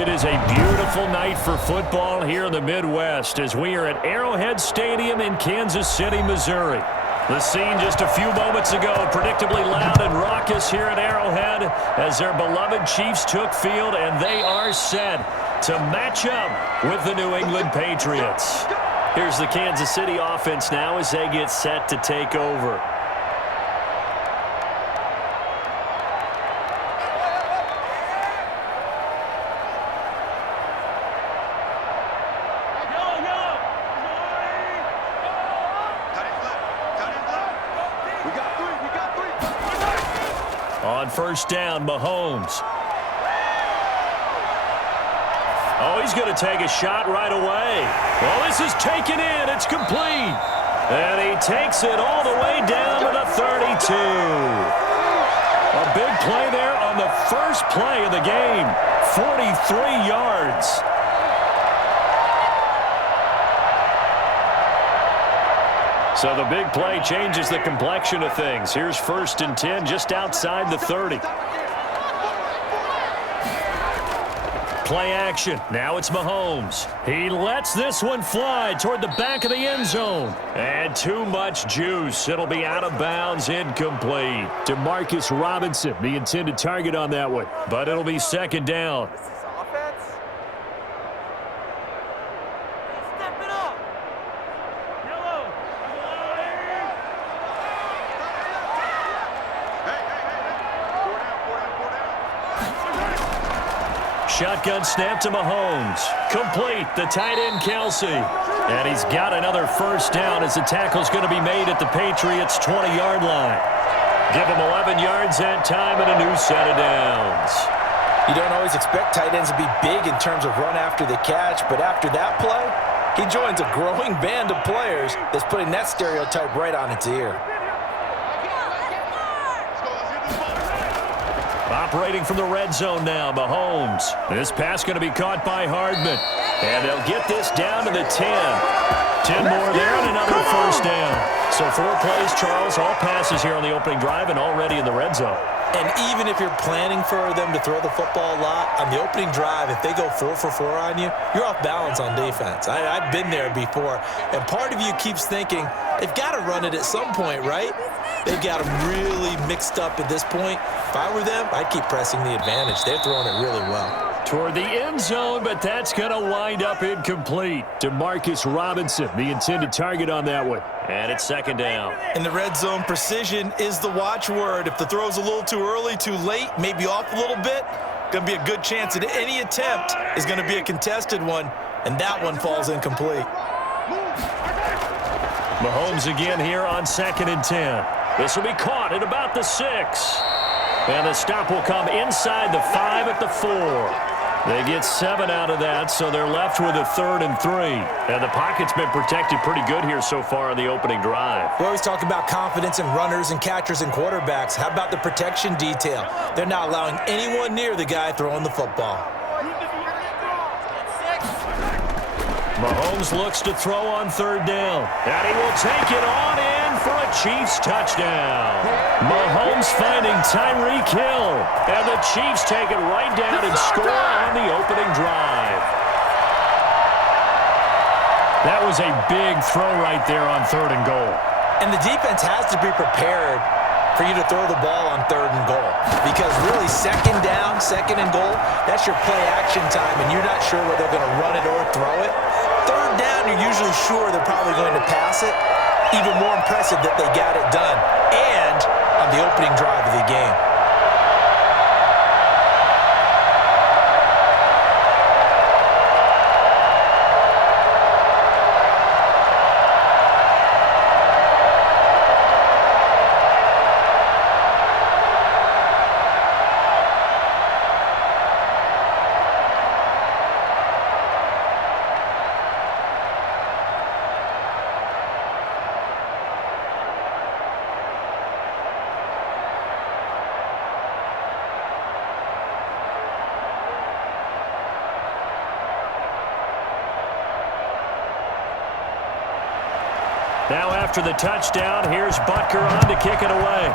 It is a beautiful night for football here in the Midwest as we are at Arrowhead Stadium in Kansas City, Missouri. The scene just a few moments ago, predictably loud and raucous here at Arrowhead as their beloved Chiefs took field, and they are set to match up with the New England Patriots. Here's the Kansas City offense now as they get set to take over. On first down, Mahomes. Oh, he's going to take a shot right away. Well, this is taken in. It's complete. And he takes it all the way down to the 32. A big play there on the first play of the game. 43 yards. So the big play changes the complexion of things. Here's first and 10 just outside the 30. Play action. Now it's Mahomes. He lets this one fly toward the back of the end zone. And too much juice. It'll be out of bounds, incomplete. Demarcus Robinson, the intended target on that one. But it'll be second down. Shotgun snap to Mahomes. Complete. The tight end, Kelsey. And he's got another first down as the tackle's going to be made at the Patriots' 20-yard line. Give him 11 yards that time and a new set of downs. You don't always expect tight ends to be big in terms of run after the catch, but after that play, he joins a growing band of players that's putting that stereotype right on its ear. Operating from the red zone now, Mahomes. This pass going to be caught by Hardman. And they'll get this down to the 10. 10 more there and another first down. So 4 plays, Charles, all passes here on the opening drive and already in the red zone. And even if you're planning for them to throw the football a lot, on the opening drive, if they go 4 for 4 on you, you're off balance on defense. I've been there before. And part of you keeps thinking, they've got to run it at some point, right? They've got them really mixed up at this point. If I were them, I'd keep pressing the advantage. They're throwing it really well. Toward the end zone, but that's going to wind up incomplete. Demarcus Robinson, the intended target on that one. And it's second down. In the red zone, precision is the watchword. If the throw's a little too early, too late, maybe off a little bit, going to be a good chance that any attempt is going to be a contested one, and that one falls incomplete. Mahomes again here on second and 10. This will be caught at about the 6. And the stop will come inside the 5 at the 4. They get 7 out of that, so they're left with a 3rd and 3. And the pocket's been protected pretty good here so far on the opening drive. We always talk about confidence in runners and catchers and quarterbacks. How about the protection detail? They're not allowing anyone near the guy throwing the football. Mahomes looks to throw on 3rd down. And he will take it on in for a Chiefs touchdown. Mahomes finding Tyreek Hill. And the Chiefs take it right down and score on the opening drive. That was a big throw right there on 3rd and goal. And the defense has to be prepared for you to throw the ball on 3rd and goal. Because really, second down, 2nd and goal, that's your play action time, and you're not sure whether they're going to run it or throw it. 3rd down, you're usually sure they're probably going to pass it. Even more impressive that they got it done. And on the opening drive of the game. Now after the touchdown, here's Butker on to kick it away.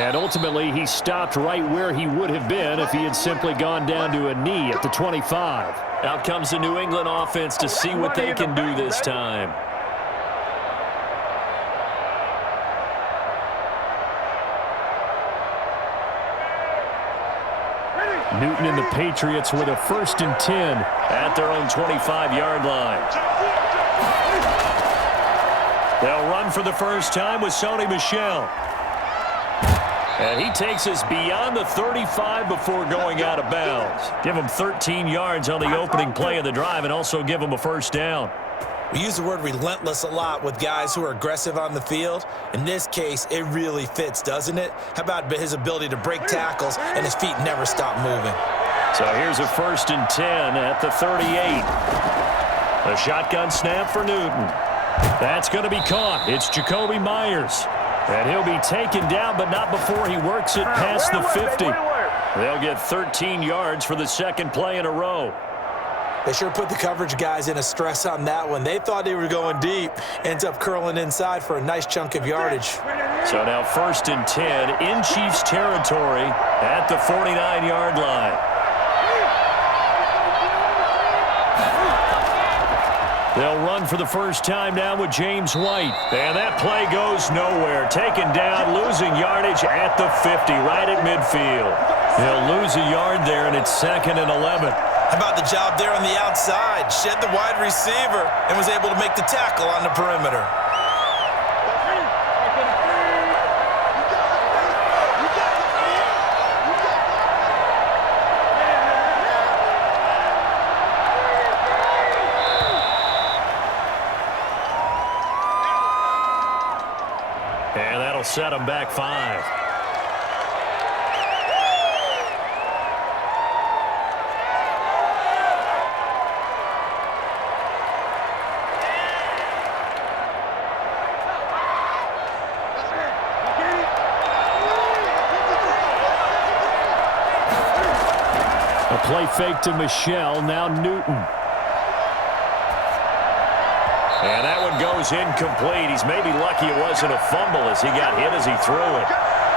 And ultimately, he stopped right where he would have been if he had simply gone down to a knee at the 25. Out comes the New England offense to see what they can do this time. Newton and the Patriots with a 1st and 10 at their own 25-yard line. They'll run for the first time with Sony Michel. And he takes us beyond the 35 before going out of bounds. Give him 13 yards on the opening play of the drive and also give him a first down. We use the word relentless a lot with guys who are aggressive on the field. In this case, it really fits, doesn't it? How about his ability to break tackles and his feet never stop moving? So here's a 1st and 10 at the 38. A shotgun snap for Newton. That's going to be caught. It's Jacoby Myers. And he'll be taken down, but not before he works it past the 50. They'll get 13 yards for the second play in a row. They sure put the coverage guys in a stress on that one. They thought they were going deep. Ends up curling inside for a nice chunk of yardage. So now 1st and 10 in Chiefs territory at the 49-yard line. They'll run for the first time now with James White. And that play goes nowhere. Taken down, losing yardage at the 50, right at midfield. He'll lose a yard there, and it's 2nd and 11. How about the job there on the outside? Shed the wide receiver and was able to make the tackle on the perimeter. And that'll set him back 5. A play fake to Michel, now Newton. And that one goes incomplete. He's maybe lucky it wasn't a fumble as he got hit as he threw it.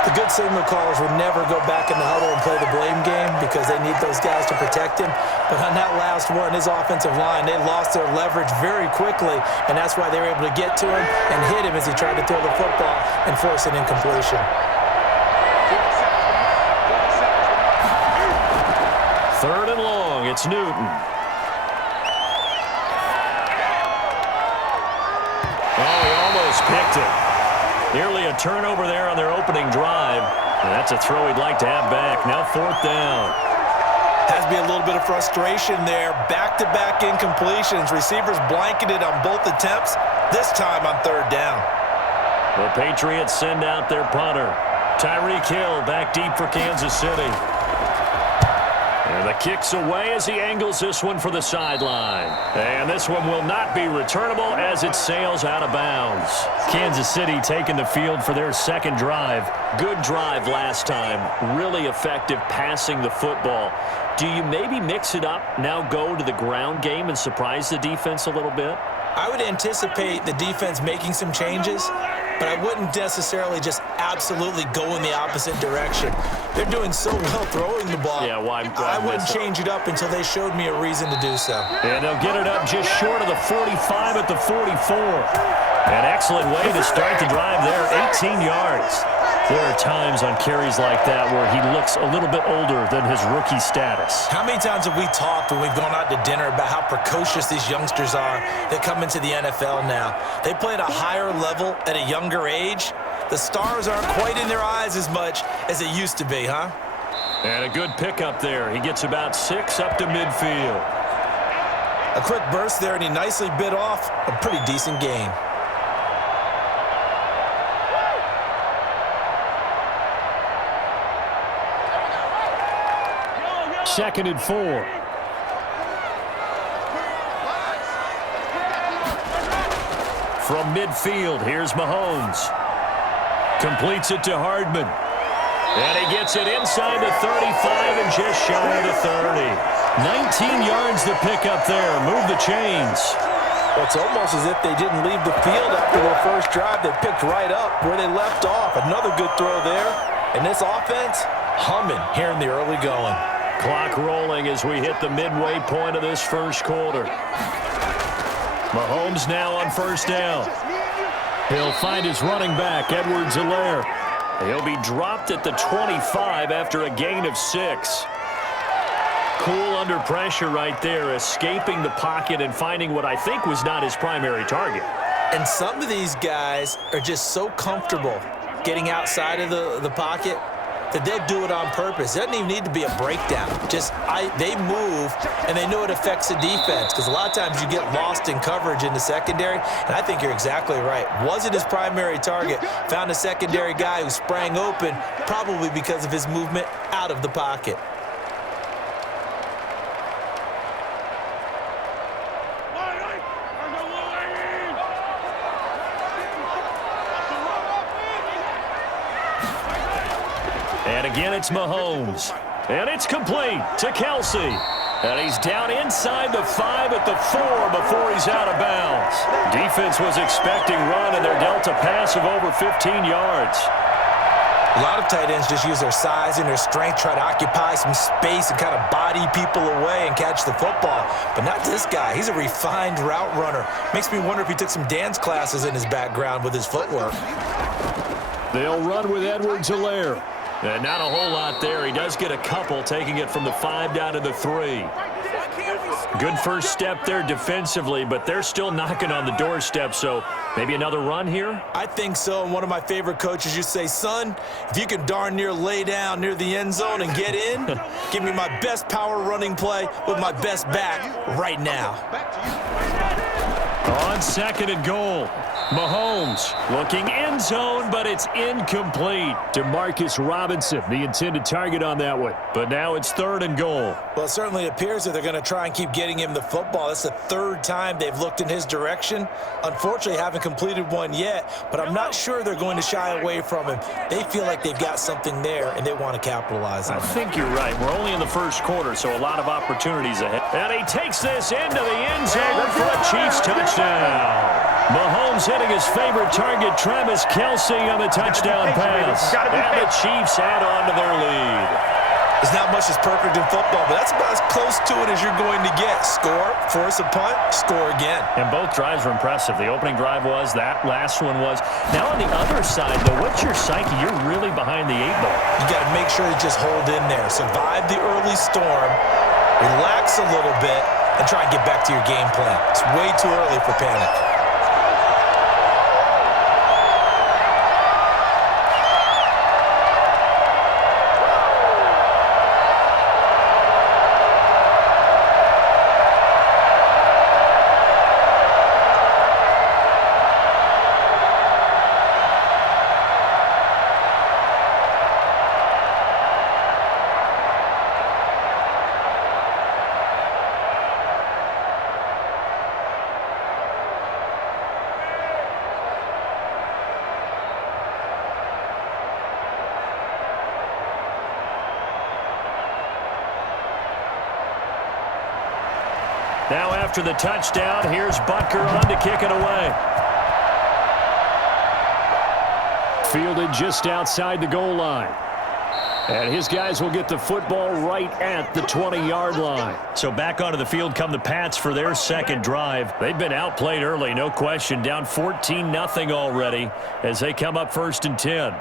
The good signal callers would never go back in the huddle and play the blame game because they need those guys to protect him. But on that last one, his offensive line, they lost their leverage very quickly, and that's why they were able to get to him and hit him as he tried to throw the football and force an incompletion. 3rd and long, it's Newton. Oh, he almost picked it. Nearly a turnover there on their opening drive. And that's a throw he'd like to have back. Now 4th down. Has to be a little bit of frustration there. Back-to-back incompletions. Receivers blanketed on both attempts, this time on 3rd down. The Patriots send out their punter. Tyreek Hill back deep for Kansas City. And the kick's away as he angles this one for the sideline. And this one will not be returnable as it sails out of bounds. Kansas City taking the field for their second drive. Good drive last time. Really effective passing the football. Do you maybe mix it up, now go to the ground game and surprise the defense a little bit? I would anticipate the defense making some changes, but I wouldn't necessarily just absolutely go in the opposite direction. They're doing so well throwing the ball. Yeah, why I wouldn't change it up until they showed me a reason to do so. And they'll get it up just short of the 45 at the 44. An excellent way to start the drive there, 18 yards. There are times on carries like that where he looks a little bit older than his rookie status. How many times have we talked when we've gone out to dinner about how precocious these youngsters are that come into the NFL now? They play at a higher level at a younger age. The stars aren't quite in their eyes as much as it used to be, huh? And a good pickup there. He gets about 6 up to midfield. A quick burst there, and he nicely bit off a pretty decent gain. Second and 4. From midfield, here's Mahomes. Completes it to Hardman. And he gets it inside the 35 and just shy of the 30. 19 yards to pick up there. Move the chains. It's almost as if they didn't leave the field after their first drive. They picked right up where they left off. Another good throw there. And this offense, humming here in the early going. Clock rolling as we hit the midway point of this first quarter. Mahomes now on first down. He'll find his running back, Edwards-Helaire. He'll be dropped at the 25 after a gain of 6. Cool under pressure right there, escaping the pocket and finding what I think was not his primary target. And some of these guys are just so comfortable getting outside of the pocket that they'll do it on purpose. It doesn't even need to be a breakdown. They move, and they know it affects the defense, because a lot of times you get lost in coverage in the secondary, and I think you're exactly right. Wasn't his primary target. Found a secondary guy who sprang open, probably because of his movement out of the pocket. And again, it's Mahomes. And it's complete to Kelsey. And he's down inside the 5 at the 4 before he's out of bounds. Defense was expecting run, and they're dealt a pass of over 15 yards. A lot of tight ends just use their size and their strength, try to occupy some space and kind of body people away and catch the football. But not this guy. He's a refined route runner. Makes me wonder if he took some dance classes in his background with his footwork. They'll run with Edwards-Helaire. And not a whole lot there. He does get a couple, taking it from the 5 down to the 3. Good first step there defensively, but they're still knocking on the doorstep, so maybe another run here? I think so. And one of my favorite coaches used to say, son, if you can darn near lay down near the end zone and get in, give me my best power running play with my best back right now. On 2nd and goal, Mahomes looking end zone, but it's incomplete. Demarcus Robinson, the intended target on that one. But now it's 3rd and goal. Well, it certainly appears that they're going to try and keep getting him the football. That's the 3rd time they've looked in his direction. Unfortunately, haven't completed one yet, but I'm not sure they're going to shy away from him. They feel like they've got something there, and they want to capitalize on it. I think you're right. We're only in the first quarter, so a lot of opportunities ahead. And he takes this into the end zone for a Chiefs touchdown. Mahomes hitting his favorite target, Travis Kelce, on the touchdown pass. And the Chiefs add on to their lead. There's not much that's perfect in football, but that's about as close to it as you're going to get. Score, force a punt, score again. And both drives were impressive. The opening drive was, that last one was. Now on the other side, though, what's your psyche? You're really behind the 8 ball. You got to make sure you just hold in there. Survive the early storm, relax a little bit, and try and get back to your game plan. It's way too early for panic. Now after the touchdown, here's Butker on to kick it away. Fielded just outside the goal line. And his guys will get the football right at the 20-yard line. So back onto the field come the Pats for their second drive. They've been outplayed early, no question. Down 14-0 already as they come up 1st and 10.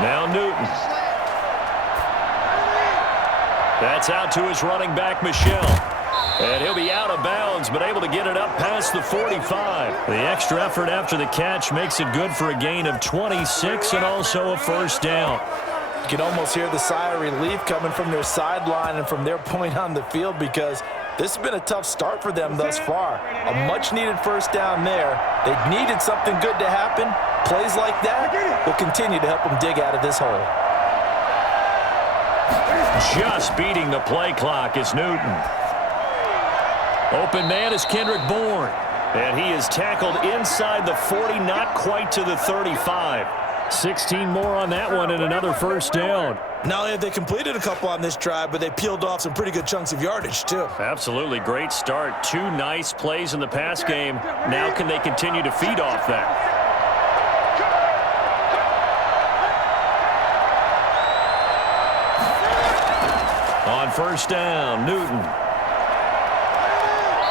Now Newton. That's out to his running back, Michel. And he'll be out of bounds, but able to get it up past the 45. The extra effort after the catch makes it good for a gain of 26 and also a first down. You can almost hear the sigh of relief coming from their sideline and from their point on the field, because this has been a tough start for them thus far. A much-needed first down there. They needed something good to happen. Plays like that will continue to help them dig out of this hole. Just beating the play clock is Newton. Open man is Kendrick Bourne. And he is tackled inside the 40, not quite to the 35. 16 more on that one and another first down. Not only have they completed a couple on this drive, but they peeled off some pretty good chunks of yardage, too. Absolutely great start. 2 nice plays in the pass game. Now can they continue to feed off that? On first down, Newton.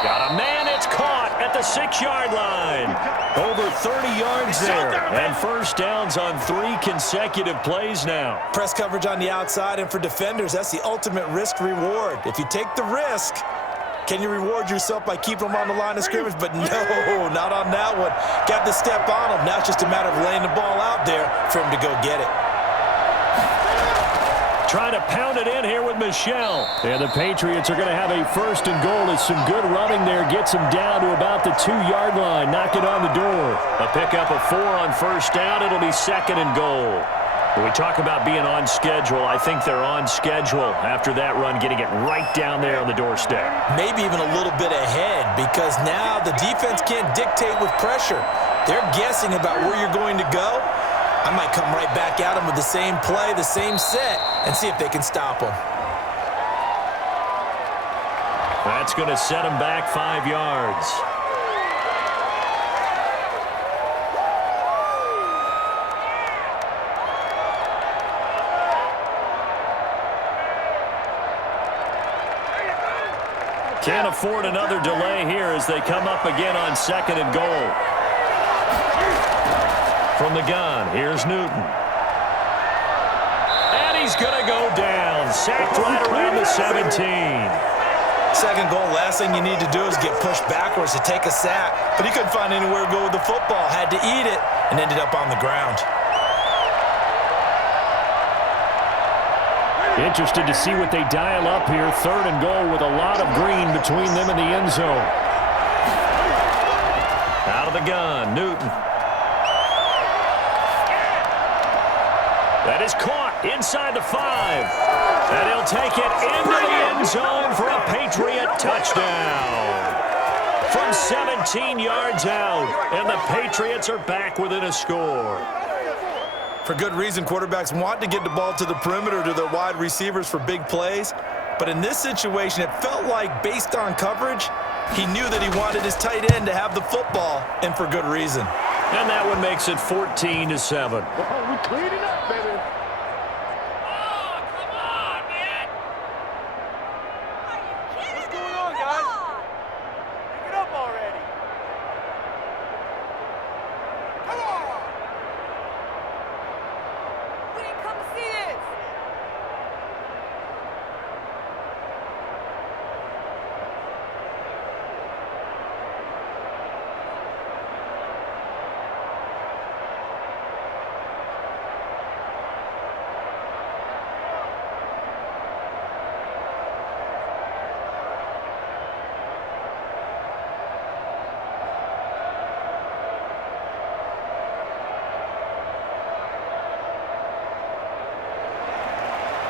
Got a man, it's caught at the 6-yard line. Over 30 yards there. And first downs on 3 consecutive plays now. Press coverage on the outside, and for defenders, that's the ultimate risk-reward. If you take the risk, can you reward yourself by keeping them on the line of scrimmage? But no, not on that one. Got the step on them. Now it's just a matter of laying the ball out there for him to go get it. Trying to pound it in here with Michel. And the Patriots are going to have a first and goal as some good running there gets them down to about the 2-yard line. Knock it on the door. A pickup of 4 on first down. It'll be second and goal. When we talk about being on schedule, I think they're on schedule after that run, getting it right down there on the doorstep. Maybe even a little bit ahead, because now the defense can't dictate with pressure. They're guessing about where you're going to go. I might come right back at them with the same play, the same set, and see if they can stop them. That's going to set them back 5 yards. Can't afford another delay here as they come up again on second and goal. From the gun, here's Newton. And he's going to go down. Sacked right around the 17. Second goal, last thing you need to do is get pushed backwards to take a sack. But he couldn't find anywhere to go with the football. Had to eat it and ended up on the ground. Interested to see what they dial up here. Third and goal with a lot of green between them and the end zone. Out of the gun, Newton. That is caught inside the 5. And he'll take it into the end zone for a Patriot touchdown. From 17 yards out, and the Patriots are back within a score. For good reason, quarterbacks want to get the ball to the perimeter to their wide receivers for big plays. But in this situation, it felt like, based on coverage, he knew that he wanted his tight end to have the football, and for good reason. And that one makes it 14-7. We cleaned it up, baby.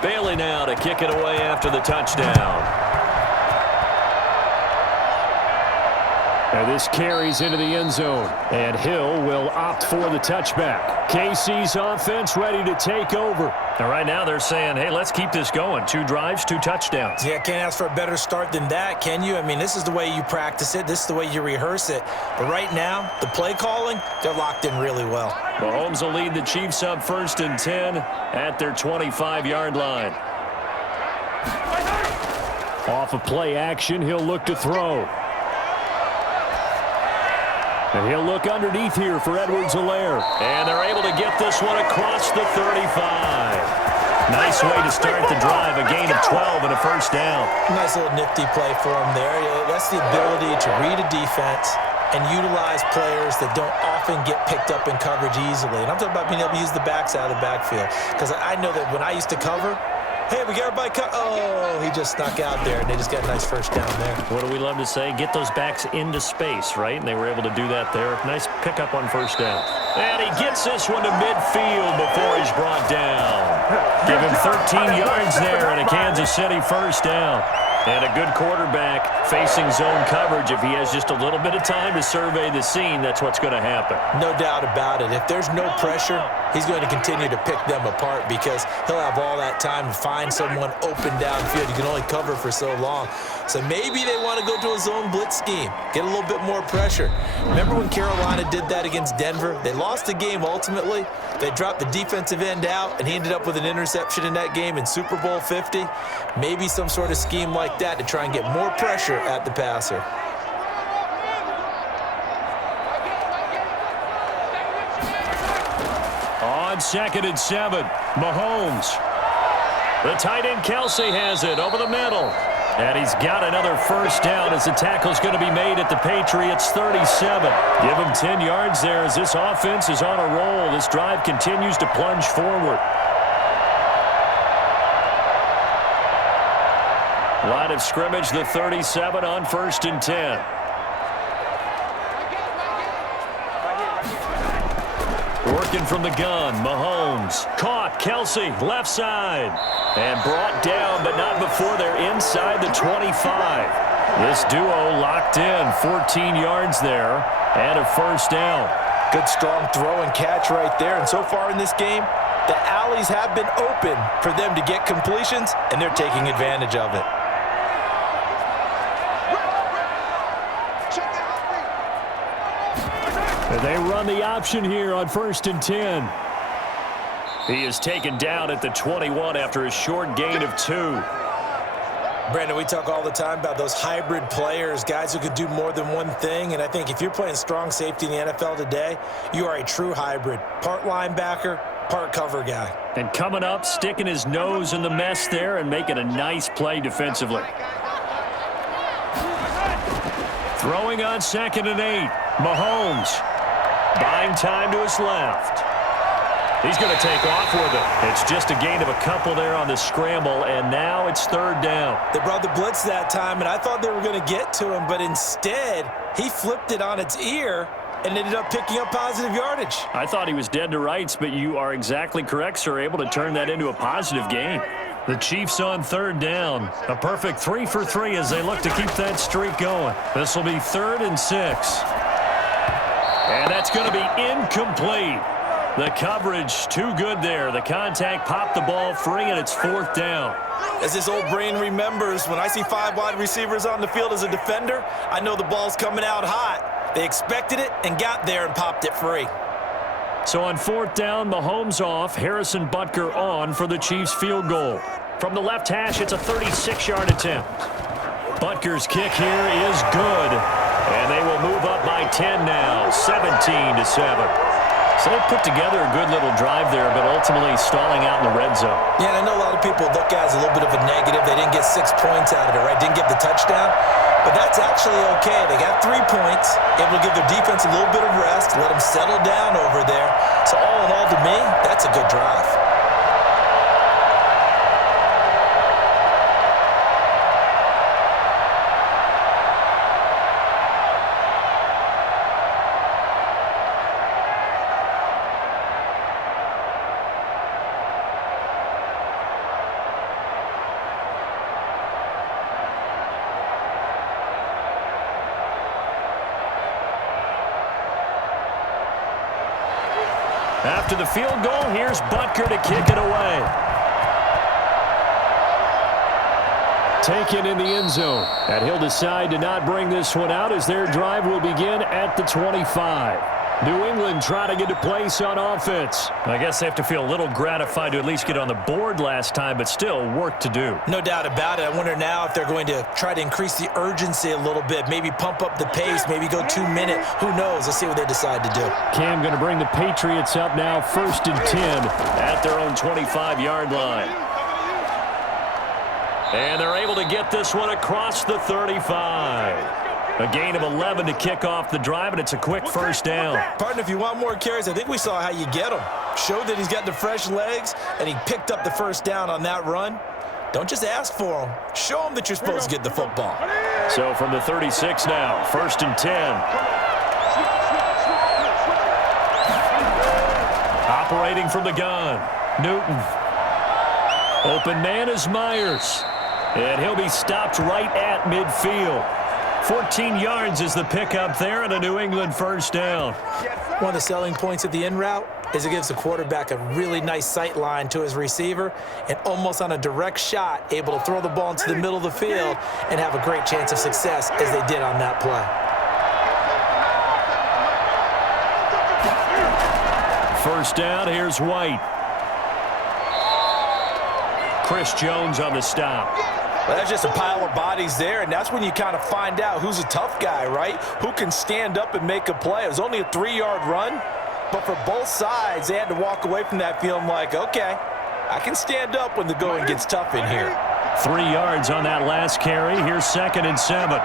Bailey now to kick it away after the touchdown. And this carries into the end zone. And Hill will opt for the touchback. KC's offense ready to take over. And right now they're saying, hey, let's keep this going. 2 drives, 2 touchdowns. Yeah, can't ask for a better start than that, can you? I mean, this is the way you practice it. This is the way you rehearse it. But right now, the play calling, they're locked in really well. Mahomes will lead the Chiefs up 1st and 10 at their 25-yard line. Off of play action, he'll look to throw. And he'll look underneath here for Edwards-Helaire. And they're able to get this one across the 35. Nice way to start the drive, a gain of 12 and a first down. Nice little nifty play for him there. That's the ability to read a defense and utilize players that don't often get picked up in coverage easily. And I'm talking about being able to use the backs out of the backfield. Because I know that when I used to cover, hey, we got everybody cut. Oh, he just snuck out there, and they just got a nice first down there. What do we love to say? Get those backs into space, right? And they were able to do that there. Nice pickup on first down. And he gets this one to midfield before he's brought down. Give him 13 yards there and a Kansas City first down. And a good quarterback facing zone coverage. If he has just a little bit of time to survey the scene, that's what's going to happen. No doubt about it. If there's no pressure, he's going to continue to pick them apart because he'll have all that time to find someone open downfield. You can only cover for so long. So maybe they want to go to a zone blitz scheme, get a little bit more pressure. Remember when Carolina did that against Denver? They lost the game ultimately. They dropped the defensive end out, and he ended up with an interception in that game in Super Bowl 50. Maybe some sort of scheme like that to try and get more pressure at the passer. On 2nd and 7, Mahomes. The tight end Kelsey has it over the middle. And he's got another first down as the tackle's going to be made at the Patriots 37. Give him 10 yards there as this offense is on a roll. This drive continues to plunge forward. Line of scrimmage, the 37 on 1st and 10. Working from the gun, Mahomes. Caught, Kelsey, left side. And brought down, but not before they're inside the 25. This duo locked in, 14 yards there, and a first down. Good strong throw and catch right there. And so far in this game, the alleys have been open for them to get completions, and they're taking advantage of it. They run the option here on 1st and 10. He is taken down at the 21 after a short gain of 2. Brandon, we talk all the time about those hybrid players, guys who could do more than one thing. And I think if you're playing strong safety in the NFL today, you are a true hybrid. Part linebacker, part cover guy. And coming up, sticking his nose in the mess there and making a nice play defensively. Throwing on 2nd and 8. Mahomes. Buying time to his left. He's going to take off with it. It's just a gain of a couple there on the scramble, and now it's 3rd down. They brought the blitz that time, and I thought they were going to get to him, but instead, he flipped it on its ear and ended up picking up positive yardage. I thought he was dead to rights, but you are exactly correct, sir, able to turn that into a positive gain. The Chiefs on 3rd down. A perfect 3 for 3 as they look to keep that streak going. This will be 3rd and 6. And that's going to be incomplete. The coverage too good there. The contact popped the ball free, and it's 4th down. As this old brain remembers, when I see 5 wide receivers on the field as a defender, I know the ball's coming out hot. They expected it and got there and popped it free. So on 4th down, Mahomes off, Harrison Butker on for the Chiefs field goal. From the left hash, it's a 36-yard attempt. Butker's kick here is good. And they will move up by 10 now, 17-7. So they put together a good little drive there, but ultimately stalling out in the red zone. Yeah, and I know a lot of people look at it as a little bit of a negative. They didn't get 6 points out of it, right? Didn't get the touchdown. But that's actually okay. They got 3 points, able to give their defense a little bit of rest, let them settle down over there. So all in all, to me, that's a good drive. After the field goal, here's Butker to kick it away. Taken in the end zone. And he'll decide to not bring this one out as their drive will begin at the 25. New England trying to get a place on offense. I guess they have to feel a little gratified to at least get on the board last time, but still work to do. No doubt about it. I wonder now if they're going to try to increase the urgency a little bit, maybe pump up the pace, maybe go 2-minute. Who knows? Let's see what they decide to do. Cam going to bring the Patriots up now 1st and 10 at their own 25-yard line. And they're able to get this one across the 35. A gain of 11 to kick off the drive, and it's a quick first down. Partner, if you want more carries, I think we saw how you get them. Showed that he's got the fresh legs, and he picked up the first down on that run. Don't just ask for them. Show them that you're supposed to get the football. So from the 36 now, 1st and 10. Operating from the gun, Newton. Open man is Myers. And he'll be stopped right at midfield. 14 yards is the pickup there and a New England first down. One of the selling points of the in route, is it gives the quarterback a really nice sight line to his receiver and almost on a direct shot able to throw the ball into the middle of the field and have a great chance of success as they did on that play. First down, here's White. Chris Jones on the stop. Well, that's just a pile of bodies there, and that's when you kind of find out who's a tough guy, right? Who can stand up and make a play. It was only a 3-yard run, but for both sides, they had to walk away from that feeling like, okay, I can stand up when the going gets tough in here. 3 yards on that last carry. Here's 2nd and 7.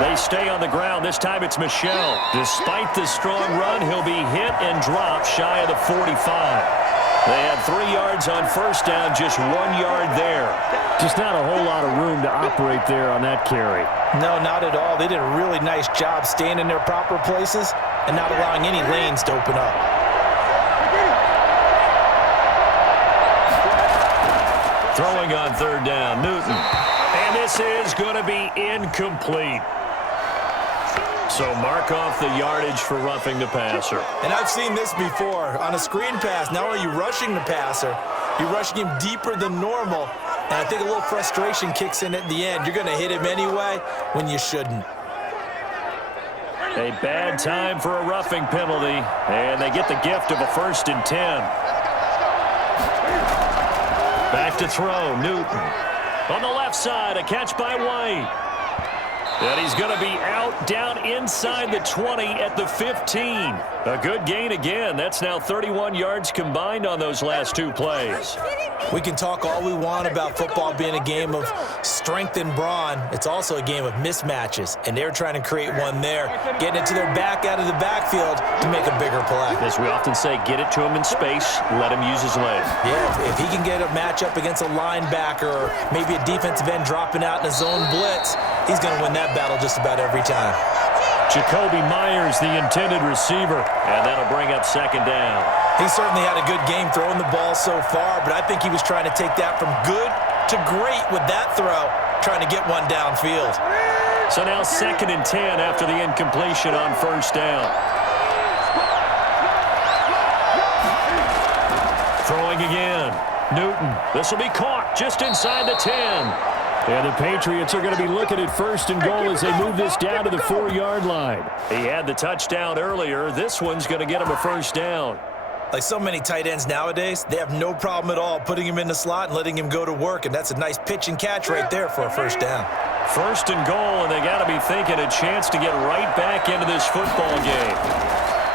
They stay on the ground. This time it's Michel. Despite the strong run, he'll be hit and dropped shy of the 45. They had 3 yards on first down, just 1 yard there. Just not a whole lot of room to operate there on that carry. No, not at all. They did a really nice job staying in their proper places and not allowing any lanes to open up. Throwing on 3rd down, Newton. And this is going to be incomplete. So mark off the yardage for roughing the passer. And I've seen this before. On a screen pass, not only are you rushing the passer, you're rushing him deeper than normal. And I think a little frustration kicks in at the end. You're going to hit him anyway when you shouldn't. A bad time for a roughing penalty. And they get the gift of a 1st and 10. Back to throw, Newton. On the left side, a catch by White. And he's going to be out down inside the 20 at the 15. A good gain again. That's now 31 yards combined on those last 2 plays. We can talk all we want about football being a game of strength and brawn. It's also a game of mismatches, and they're trying to create one there, getting it to their back out of the backfield to make a bigger play. As we often say, get it to him in space, let him use his leg. Yeah, if he can get a matchup against a linebacker or maybe a defensive end dropping out in a zone blitz, he's going to win that battle just about every time. Jacoby Myers, the intended receiver, and that'll bring up 2nd down. He certainly had a good game throwing the ball so far, but I think he was trying to take that from good to great with that throw, trying to get one downfield. So now 2nd and 10 after the incompletion on 1st down. Throwing again. Newton. This will be caught just inside the 10. And the Patriots are going to be looking at 1st and goal as they move this down to the 4-yard line. He had the touchdown earlier. This one's going to get him a 1st down. Like so many tight ends nowadays, they have no problem at all putting him in the slot and letting him go to work, and that's a nice pitch and catch right there for a 1st down. 1st and goal, and they got to be thinking a chance to get right back into this football game.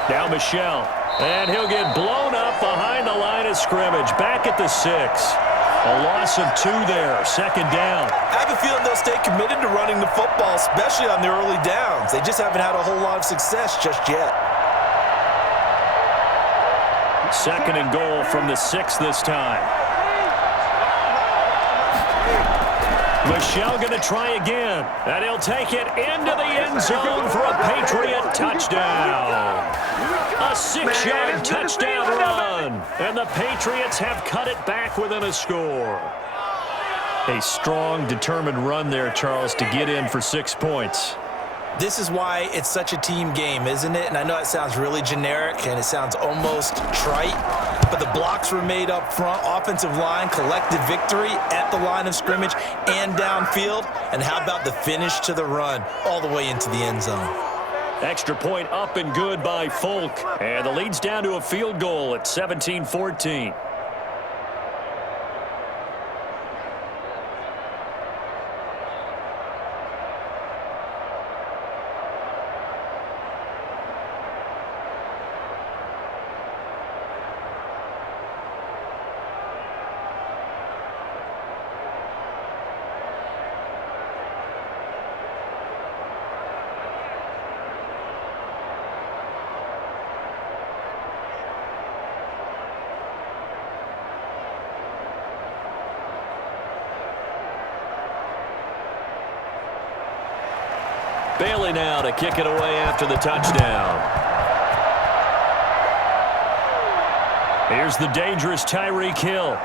Now Michel, and he'll get blown up behind the line of scrimmage, back at the 6. A loss of 2 there, 2nd down. I have a feeling they'll stay committed to running the football, especially on their early downs. They just haven't had a whole lot of success just yet. 2nd and goal from the 6 this time. Michel going to try again, and he'll take it into the end zone for a Patriot touchdown. A 6-yard touchdown run, and the Patriots have cut it back within a score. A strong, determined run there, Charles, to get in for 6 points. This is why it's such a team game, isn't it? And I know it sounds really generic and it sounds almost trite, but the blocks were made up front, offensive line, collective victory at the line of scrimmage and downfield. And how about the finish to the run all the way into the end zone? Extra point up and good by Folk. And the lead's down to a field goal at 17-14. Bailey now to kick it away after the touchdown. Here's the dangerous Tyreek Hill.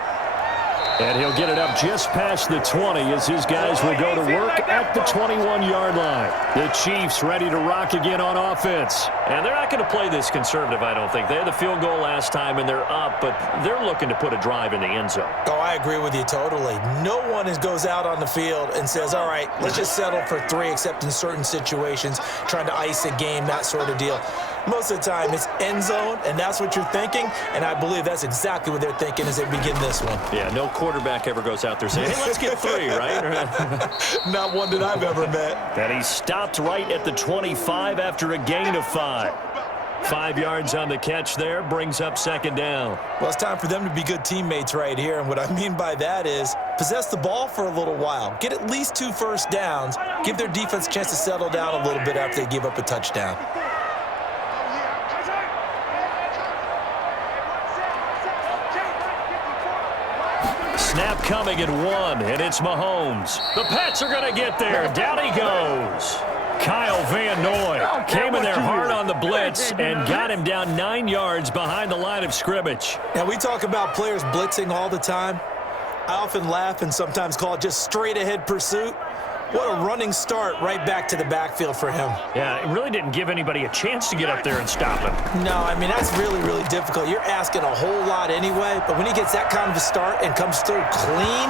And he'll get it up just past the 20 as his guys will go to work at the 21-yard line. The Chiefs ready to rock again on offense. And they're not going to play this conservative, I don't think. They had the field goal last time, and they're up, but they're looking to put a drive in the end zone. Oh, I agree with you totally. No one goes out on the field and says, all right, let's just settle for 3, except in certain situations, trying to ice a game, that sort of deal. Most of the time, it's end zone, and that's what you're thinking, and I believe that's exactly what they're thinking as they begin this one. Yeah, no quarterback ever goes out there saying, hey, let's get 3, right? Not one that I've ever met. And he stopped right at the 25 after a gain of 5. 5 yards on the catch there, brings up second down. Well, it's time for them to be good teammates right here, and what I mean by that is possess the ball for a little while, get at least 2 first downs, give their defense a chance to settle down a little bit after they give up a touchdown. Snap coming at 1, and it's Mahomes. The Pats are going to get there. Down he goes. Kyle Van Noy came in there hard on the blitz and got him down 9 yards behind the line of scrimmage. Now, we talk about players blitzing all the time. I often laugh and sometimes call it just straight-ahead pursuit. What a running start right back to the backfield for him. Yeah, it really didn't give anybody a chance to get up there and stop him. No, I mean, that's really, really difficult. You're asking a whole lot anyway, but when he gets that kind of a start and comes through clean,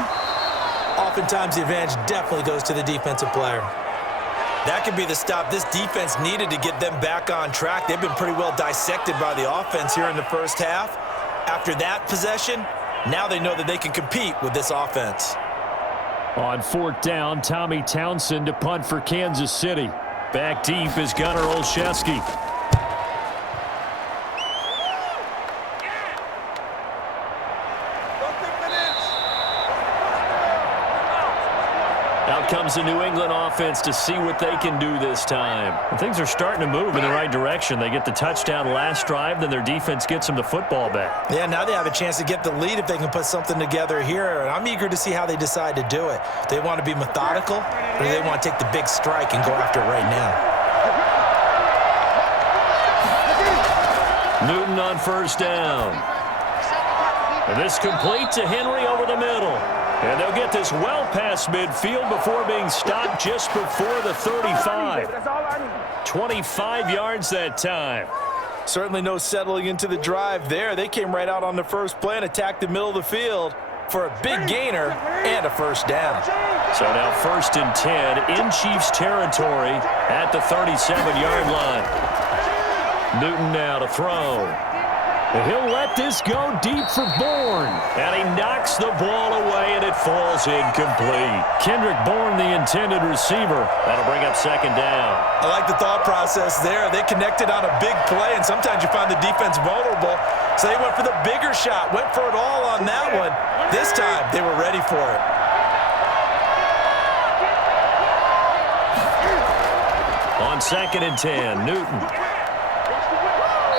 oftentimes the advantage definitely goes to the defensive player. That could be the stop this defense needed to get them back on track. They've been pretty well dissected by the offense here in the first half. After that possession, now they know that they can compete with this offense. On 4th down, Tommy Townsend to punt for Kansas City. Back deep is Gunnar Olszewski. Out comes the New England offense to see what they can do this time. And things are starting to move in the right direction. They get the touchdown last drive, then their defense gets them the football back. Yeah, now they have a chance to get the lead if they can put something together here. And I'm eager to see how they decide to do it. Do they want to be methodical, or do they want to take the big strike and go after it right now? Newton on 1st down. And this complete to Henry over the middle. And they'll get this well past midfield before being stopped just before the 35. 25 yards that time. Certainly no settling into the drive there. They came right out on the first play and attacked the middle of the field for a big gainer and a first down. So now 1st and 10 in Chiefs territory at the 37-yard line. Newton now to throw. He'll let this go deep for Bourne. And he knocks the ball away, and it falls incomplete. Kendrick Bourne, the intended receiver. That'll bring up second down. I like the thought process there. They connected on a big play, and sometimes you find the defense vulnerable. So they went for the bigger shot, went for it all on that one. This time, they were ready for it. On 2nd and 10, Newton.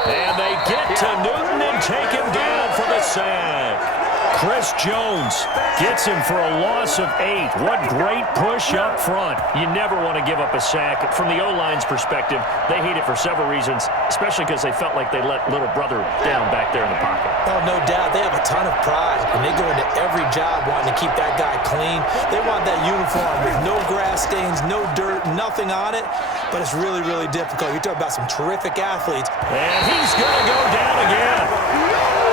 And they get to Newton and take him down for the sack. Chris Jones gets him for a loss of 8. What great push up front. You never want to give up a sack. From the O-line's perspective, they hate it for several reasons, especially because they felt like they let little brother down back there in the pocket. Oh, no doubt. They have a ton of pride, and they go into every job wanting to keep that guy clean. They want that uniform with no grass stains, no dirt, nothing on it, but it's really, really difficult. You're talking about some terrific athletes. And he's going to go down again.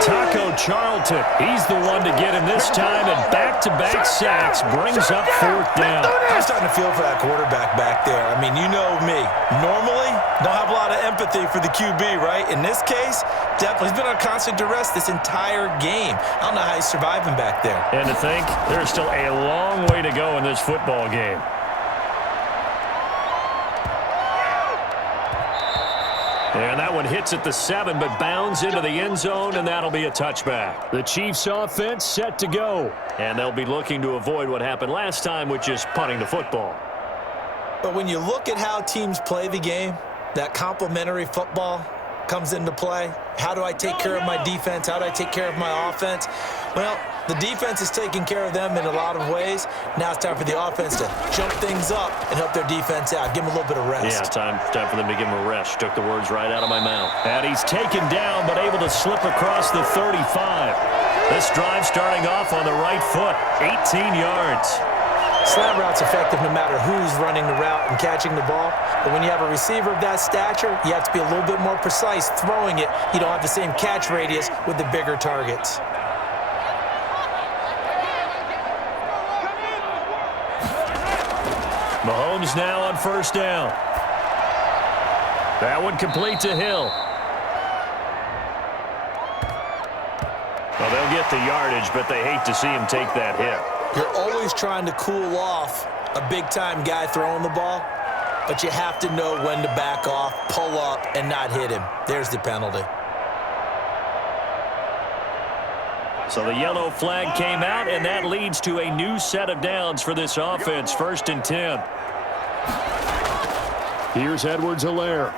Taco Charlton, he's the one to get him this time, and back-to-back sacks brings up 4th down. I'm starting to feel for that quarterback back there. I mean, you know me. Normally, don't have a lot of empathy for the QB, right? In this case, definitely. He's been on constant duress this entire game. I don't know how he's surviving back there. And to think, there's still a long way to go in this football game. And that one hits at the 7, but bounds into the end zone, and that'll be a touchback. The Chiefs offense set to go. And they'll be looking to avoid what happened last time, which is punting the football. But when you look at how teams play the game, that complementary football comes into play. How do I take care of my defense? How do I take care of my offense? Well, the defense is taking care of them in a lot of ways. Now it's time for the offense to jump things up and help their defense out. Give them a little bit of rest. Yeah, time for them to give him a rest. Took the words right out of my mouth. And he's taken down, but able to slip across the 35. This drive starting off on the right foot, 18 yards. Slant route's effective no matter who's running the route and catching the ball. But when you have a receiver of that stature, you have to be a little bit more precise throwing it. You don't have the same catch radius with the bigger targets. Mahomes now on first down. That one complete to Hill. Well, they'll get the yardage, but they hate to see him take that hit. You're always trying to cool off a big-time guy throwing the ball, but you have to know when to back off, pull up, and not hit him. There's the penalty. So the yellow flag came out, and that leads to a new set of downs for this offense, 1st and 10. Here's Edwards-Helaire.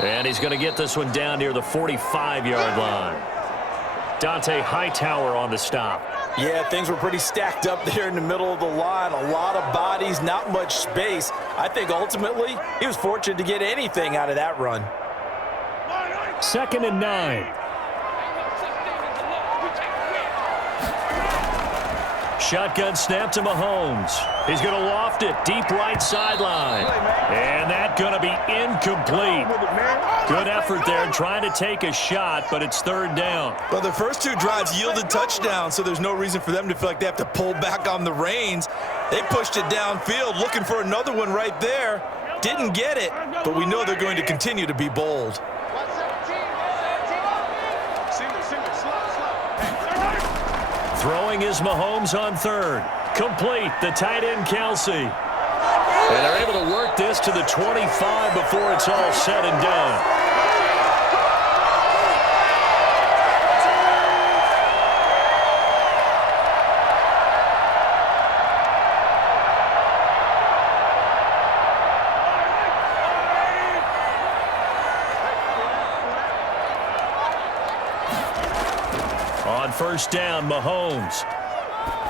And he's going to get this one down near the 45-yard line. Dante Hightower on the stop. Yeah, things were pretty stacked up there in the middle of the line. A lot of bodies, not much space. I think ultimately he was fortunate to get anything out of that run. 2nd and 9. Shotgun snap to Mahomes. He's going to loft it deep right sideline. And that's going to be incomplete. Good effort there trying to take a shot, but it's 3rd down. Well, the first 2 drives yielded touchdowns, so there's no reason for them to feel like they have to pull back on the reins. They pushed it downfield, looking for another one right there. Didn't get it, but we know they're going to continue to be bold. Throwing is Mahomes on 3rd. Complete, the tight end Kelsey. And they're able to work this to the 25 before it's all said and done. On first down, Mahomes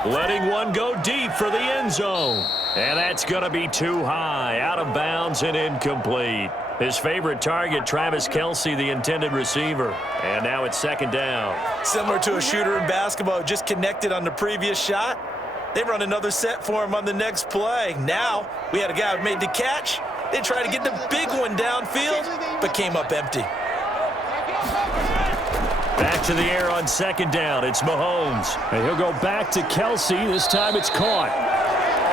letting one go deep for the end zone. And that's going to be too high, out of bounds and incomplete. His favorite target, Travis Kelce, the intended receiver. And now it's 2nd down. Similar to a shooter in basketball who just connected on the previous shot. They run another set for him on the next play. Now we had a guy who made the catch. They tried to get the big one downfield, but came up empty. Back to the air on 2nd down. It's Mahomes. And he'll go back to Kelce. This time it's caught.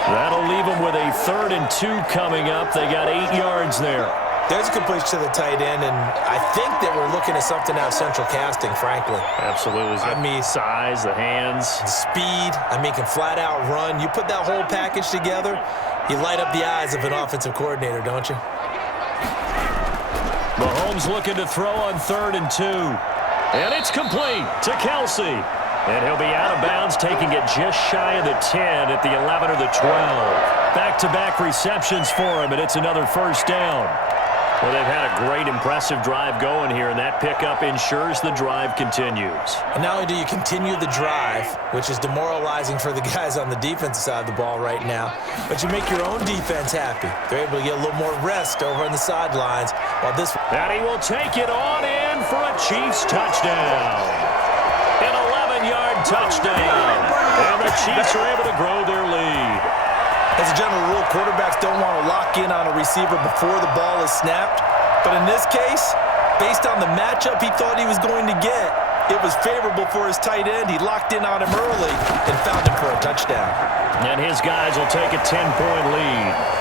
That'll leave them with a 3rd and 2 coming up. They got 8 yards there. There's a completion to the tight end, and I think that we're looking at something out of central casting, frankly. Absolutely. I mean, size, the hands. The speed, can flat out run. You put that whole package together, you light up the eyes of an offensive coordinator, don't you? Mahomes looking to throw on 3rd and 2. And it's complete to Kelce. And he'll be out of bounds, taking it just shy of the 10 at the 11 or the 12. Back-to-back receptions for him, and it's another 1st down. Well, they've had a great, impressive drive going here, and that pickup ensures the drive continues. And not only do you continue the drive, which is demoralizing for the guys on the defensive side of the ball right now, but you make your own defense happy. They're able to get a little more rest over on the sidelines. While this... And he will take it on in for a Chiefs touchdown. An 11-yard touchdown. And the Chiefs are able to grow their lead. As a general rule, quarterbacks don't want to lock in on a receiver before the ball is snapped. But in this case, based on the matchup he thought he was going to get, it was favorable for his tight end. He locked in on him early and found him for a touchdown. And his guys will take a 10-point lead.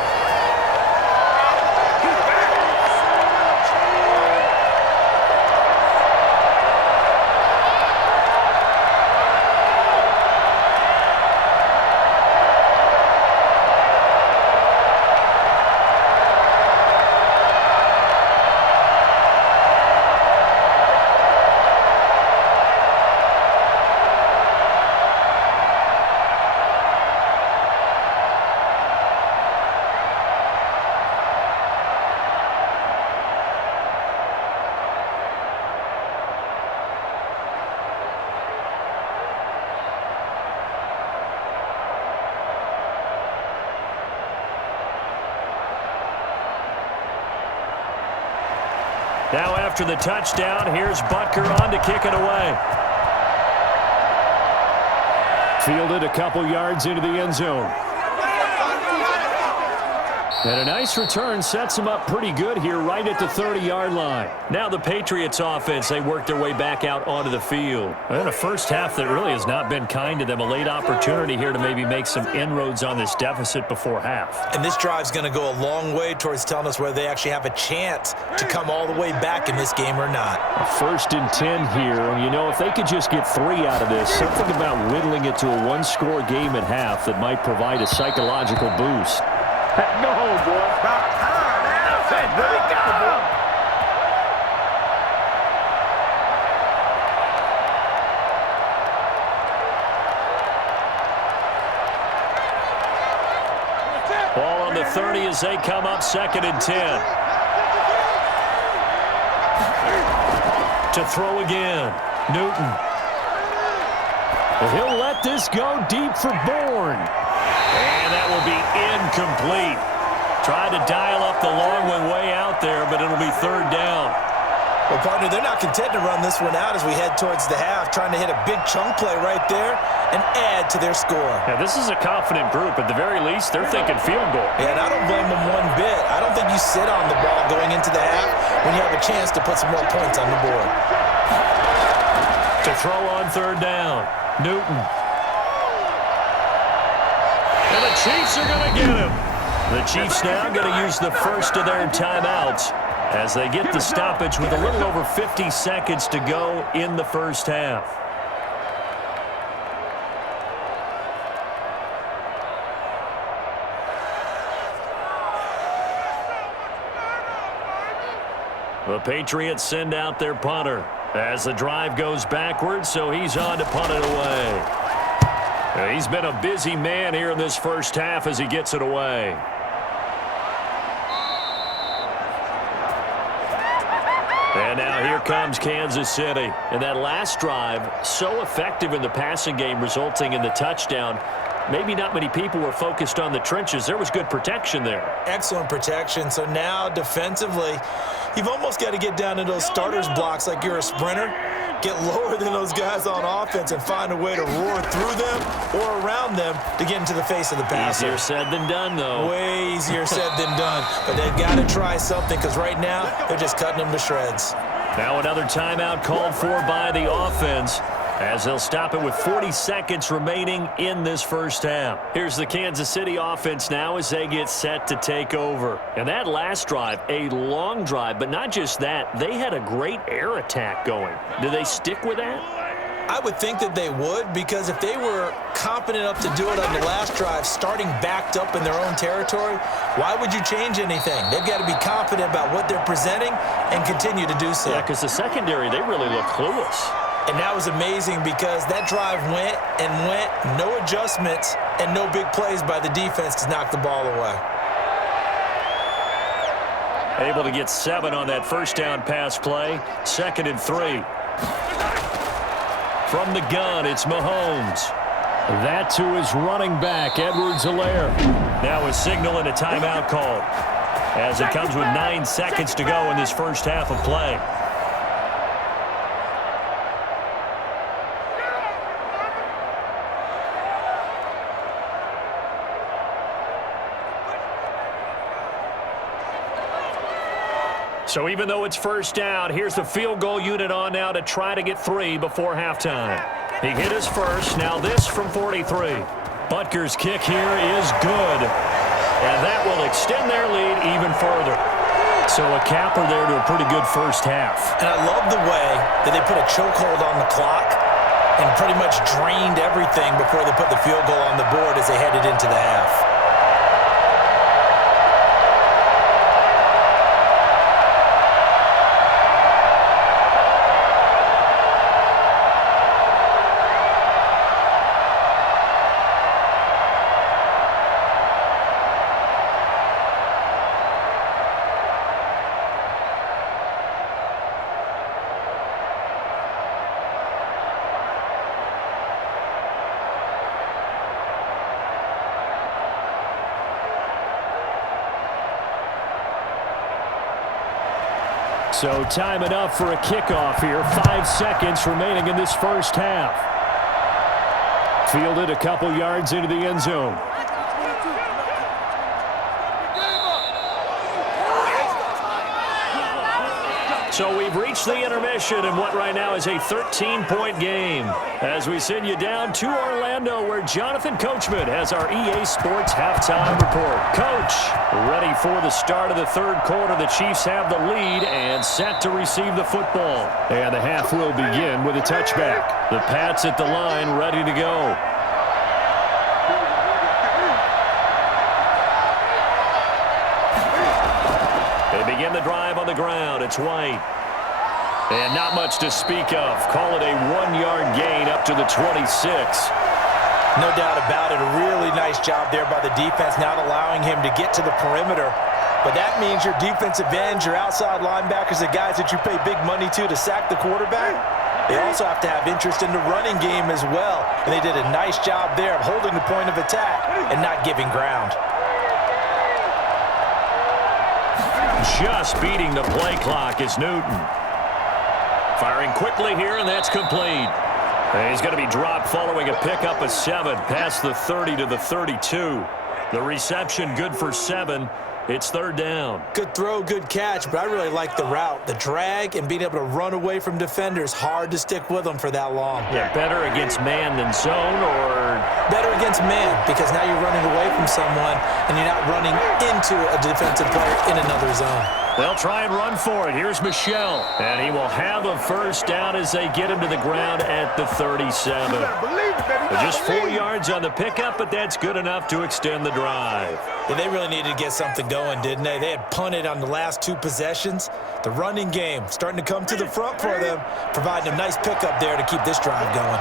Now after the touchdown, here's Butker on to kick it away. Fielded a couple yards into the end zone. And a nice return sets them up pretty good here right at the 30-yard line. Now the Patriots offense, they work their way back out onto the field. And a first half that really has not been kind to them. A late opportunity here to maybe make some inroads on this deficit before half. And this drive's going to go a long way towards telling us whether they actually have a chance to come all the way back in this game or not. A 1st and 10 here. And, you know, if they could just get 3 out of this, something about whittling it to a one-score game at half that might provide a psychological boost. No, boy. About time. That's it. There we go. Ball on the 30 as they come up 2nd and 10. To throw again. Newton. He'll let this go deep for Bourne. And that will be incomplete. Tried to dial up the long one way out there, but it'll be 3rd down. Well, partner, they're not content to run this one out as we head towards the half, trying to hit a big chunk play right there and add to their score. Yeah, this is a confident group. At the very least, they're thinking field goal. Yeah, and I don't blame them one bit. I don't think you sit on the ball going into the half when you have a chance to put some more points on the board. To throw on 3rd down. Newton. And the Chiefs are going to get him. The Chiefs now going to use the first of their timeouts as they get the stoppage with a little over 50 seconds to go in the first half. The Patriots send out their punter as the drive goes backwards, so he's on to punt it away. He's been a busy man here in this first half as he gets it away. And now here comes Kansas City. And that last drive, so effective in the passing game, resulting in the touchdown. Maybe not many people were focused on the trenches. There was good protection there. Excellent protection. So now defensively, you've almost got to get down to those starters blocks like you're a sprinter. Get lower than those guys on offense and find a way to roar through them or around them to get into the face of the passer. Easier said than done, though. Way easier said than done. But they've got to try something because right now they're just cutting them to shreds. Now another timeout called for by the offense as they'll stop it with 40 seconds remaining in this first half. Here's the Kansas City offense now as they get set to take over. And that last drive, a long drive, but not just that, they had a great air attack going. Do they stick with that? I would think that they would, because if they were confident enough to do it on the last drive, starting backed up in their own territory, why would you change anything? They've got to be confident about what they're presenting and continue to do so. Yeah, because the secondary, they really look clueless. And that was amazing because that drive went and went, no adjustments and no big plays by the defense to knock the ball away. Able to get 7 on that first down pass play. 2nd and 3. From the gun, it's Mahomes. That to his running back, Edwards-Helaire. Now a signal and a timeout call as it comes with 9 seconds to go in this first half of play. So even though it's first down, here's the field goal unit on now to try to get 3 before halftime. He hit his first. Now this from 43. Butker's kick here is good. And that will extend their lead even further. So a capper there to a pretty good first half. And I love the way that they put a chokehold on the clock and pretty much drained everything before they put the field goal on the board as they headed into the half. So time enough for a kickoff here. 5 seconds remaining in this first half. Fielded a couple yards into the end zone. So we've reached the intermission in what right now is a 13-point game. As we send you down to Orlando, where Jonathan Coachman has our EA Sports halftime report. Coach, ready for the start of the third quarter. The Chiefs have the lead and set to receive the football. And the half will begin with a touchback. The Pats at the line, ready to go. They begin the drive on the ground. It's White. And not much to speak of. Call it a 1-yard gain up to the 26. No doubt about it. A really nice job there by the defense, not allowing him to get to the perimeter. But that means your defensive ends, your outside linebackers, the guys that you pay big money to sack the quarterback, they also have to have interest in the running game as well. And they did a nice job there of holding the point of attack and not giving ground. Just beating the play clock is Newton. Firing quickly here, and that's complete. And he's going to be dropped following a pickup of 7 past the 30 to the 32. The reception good for 7. It's third down. Good throw, good catch, but I really like the route. The drag and being able to run away from defenders. Hard to stick with them for that long. Yeah, better against man than zone, or? Better against man, because now you're running away from someone and you're not running into a defensive player in another zone. They'll try and run for it. Here's Michel. And he will have a first down as they get him to the ground at the 37. Just 4 yards on the pickup, but that's good enough to extend the drive. Yeah, they really needed to get something going, didn't they? They had punted on the last 2 possessions. The running game starting to come to the front for them, providing a nice pickup there to keep this drive going.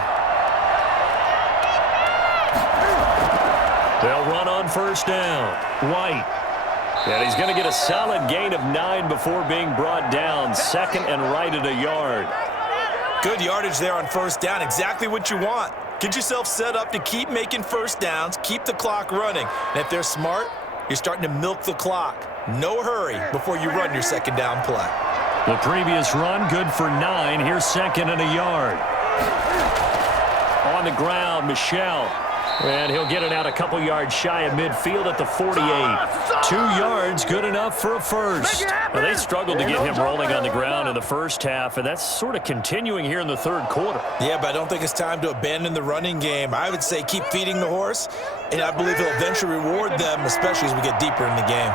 They'll run on first down. White. And he's going to get a solid gain of 9 before being brought down. Second and right at a yard. Good yardage there on first down. Exactly what you want. Get yourself set up to keep making first downs, keep the clock running. And if they're smart, you're starting to milk the clock. No hurry before you run your second down play. The previous run good for 9. Here's second and a yard. On the ground, Michel. And he'll get it out a couple yards shy of midfield at the 48. 2 yards, good enough for a first. Well, they struggled to get him rolling on the ground in the first half, and that's sort of continuing here in the third quarter. Yeah, but I don't think it's time to abandon the running game. I would say keep feeding the horse, and I believe he'll eventually reward them, especially as we get deeper in the game.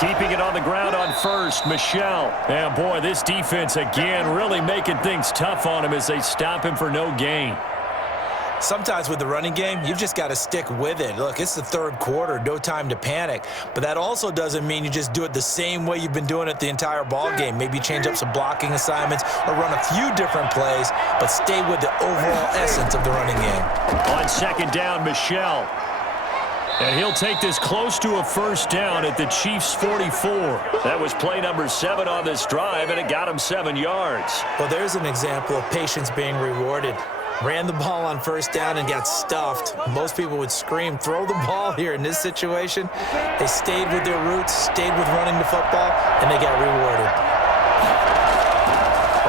Keeping it on the ground on first, Michel. And boy, this defense again really making things tough on him as they stop him for no gain. Sometimes with the running game, you've just got to stick with it. Look, it's the third quarter, no time to panic. But that also doesn't mean you just do it the same way you've been doing it the entire ball game. Maybe change up some blocking assignments or run a few different plays, but stay with the overall essence of the running game. On second down, Michel. And he'll take this close to a first down at the Chiefs' 44. That was play number 7 on this drive, and it got him 7 yards. Well, there's an example of patience being rewarded. Ran the ball on first down and got stuffed. Most people would scream, throw the ball here. In this situation, they stayed with their roots, stayed with running the football, and they got rewarded.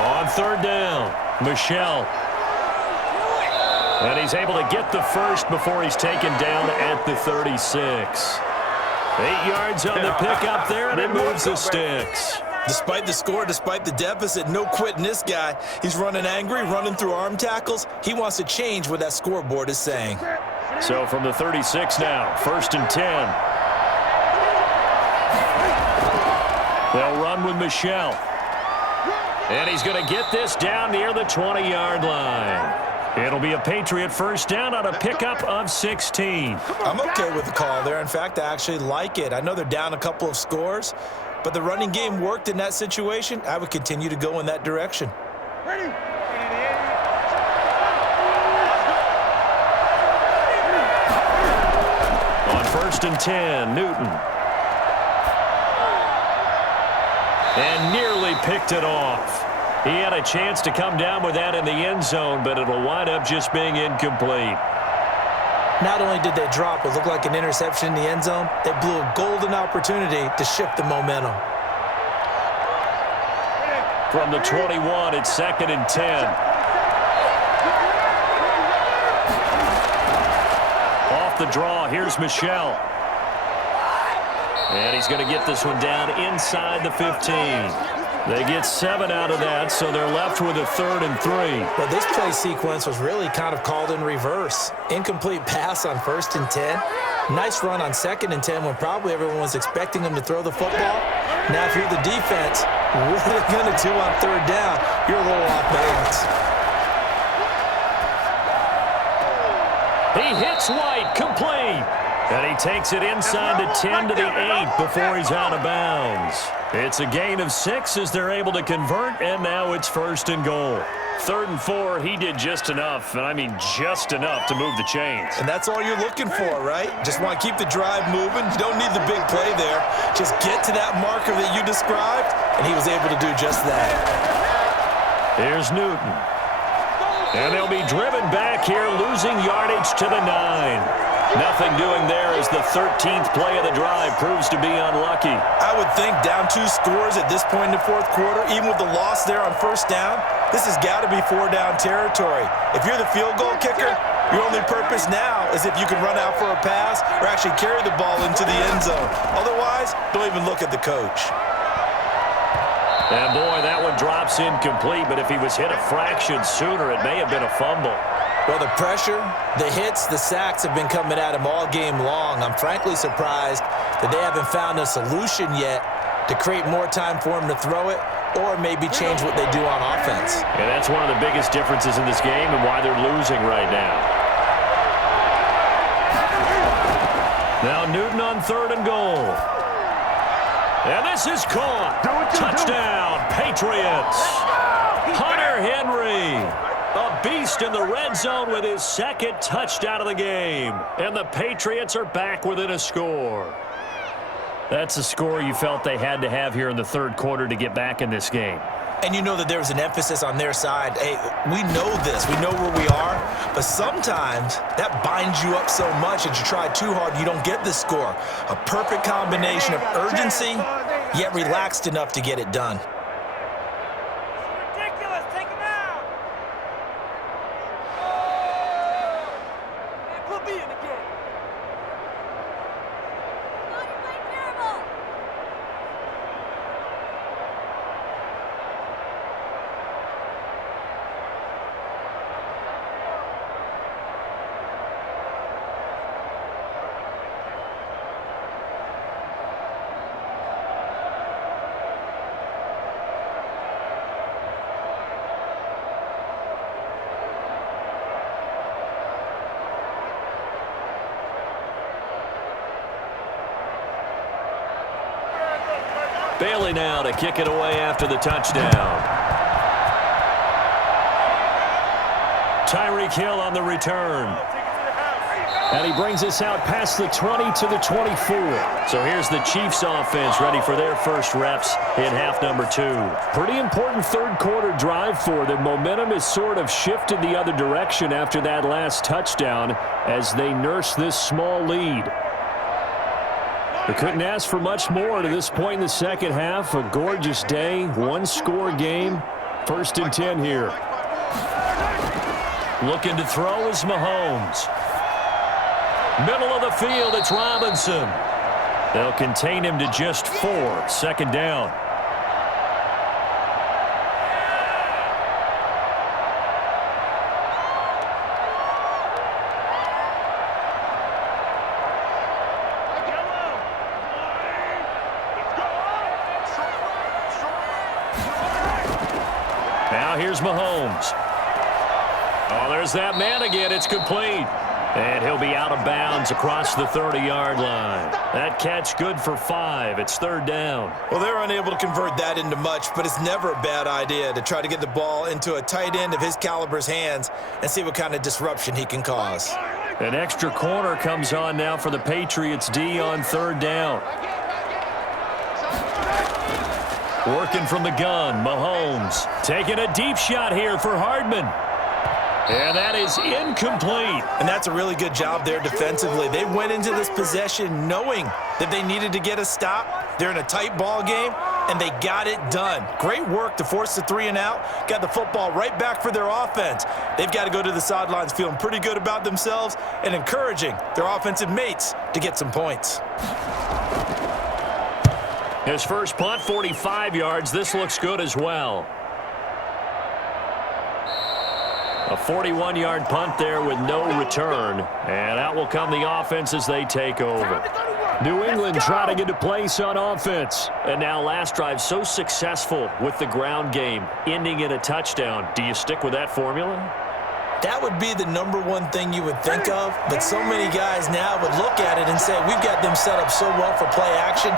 On third down, Michel. And he's able to get the first before he's taken down at the 36. 8 yards on the pickup there, and it moves the sticks. Despite the score, despite the deficit, no quitting this guy. He's running angry, running through arm tackles. He wants to change what that scoreboard is saying. So from the 36 now, first and 10. They'll run with Michel. And he's going to get this down near the 20-yard line. It'll be a Patriot first down on a pickup of 16. I'm okay with the call there. In fact, I actually like it. I know they're down a couple of scores, but the running game worked in that situation. I would continue to go in that direction. Ready? On first and 10, Newton. And nearly picked it off. He had a chance to come down with that in the end zone, but it'll wind up just being incomplete. Not only did they drop what looked like an interception in the end zone, they blew a golden opportunity to shift the momentum. From the 21, it's 2nd and 10. Off the draw, here's Michel. And he's going to get this one down inside the 15. They get 7 out of that, so they're left with a 3rd and 3. But this play sequence was really kind of called in reverse. Incomplete pass on 1st and 10. Nice run on 2nd and 10 when probably everyone was expecting him to throw the football. Now, if you're the defense, what are they going to do on 3rd down? You're a little off balance. He hits White, complete. And he takes it inside the 10 to the 8 before he's out of bounds. It's a gain of 6 as they're able to convert, and now it's 1st and goal. 3rd and 4, he did just enough, and I mean just enough to move the chains. And that's all you're looking for, right? Just want to keep the drive moving. You don't need the big play there. Just get to that marker that you described, and he was able to do just that. Here's Newton. And they'll be driven back here, losing yardage to the 9. Nothing doing there as the 13th play of the drive proves to be unlucky. I would think down 2 scores at this point in the 4th quarter, even with the loss there on 1st down, this has got to be 4-down territory. If you're the field goal kicker, your only purpose now is if you can run out for a pass or actually carry the ball into the end zone. Otherwise, don't even look at the coach. And boy, that one drops incomplete, but if he was hit a fraction sooner, it may have been a fumble. Well, the pressure, the hits, the sacks have been coming at him all game long. I'm frankly surprised that they haven't found a solution yet to create more time for him to throw it or maybe change what they do on offense. And that's one of the biggest differences in this game and why they're losing right now. Now Newton on 3rd and goal. And this is caught. Touchdown, Patriots. Hunter Henry. A beast in the red zone with his 2nd touchdown of the game. And the Patriots are back within a score. That's a score you felt they had to have here in the 3rd quarter to get back in this game. And you know that there was an emphasis on their side. Hey, we know this. We know where we are. But sometimes that binds you up so much that you try too hard, you don't get the score. A perfect combination of urgency, yet relaxed enough to get it done. Bailey now to kick it away after the touchdown. Tyreek Hill on the return. And he brings us out past the 20 to the 24. So here's the Chiefs offense ready for their first reps in half number 2. Pretty important 3rd quarter drive for them. Momentum has sort of shifted the other direction after that last touchdown as they nurse this small lead. They couldn't ask for much more to this point in the 2nd half. A gorgeous day, 1-score game. 1st and 10 here. Looking to throw is Mahomes. Middle of the field, it's Robinson. They'll contain him to just 4. 2nd down. Now here's Mahomes. Oh, there's that man again. It's complete. And he'll be out of bounds across the 30-yard line. That catch good for 5. It's 3rd down. Well, they're unable to convert that into much, but it's never a bad idea to try to get the ball into a tight end of his caliber's hands and see what kind of disruption he can cause. An extra corner comes on now for the Patriots D on 3rd down. Working from the gun, Mahomes taking a deep shot here for Hardman. And that is incomplete. And that's a really good job there defensively. They went into this possession knowing that they needed to get a stop. They're in a tight ball game. and they got it done. Great work to force the 3 and out, got the football right back for their offense. They've got to go to the sidelines feeling pretty good about themselves and encouraging their offensive mates to get some points. His first punt, 45 yards. This looks good as well. A 41-yard punt there with no return. And out will come the offense as they take over. New England trotting into place on offense. And now last drive so successful with the ground game, ending in a touchdown. Do you stick with that formula? That would be the number one thing you would think of, but so many guys now would look at it and say, we've got them set up so well for play action,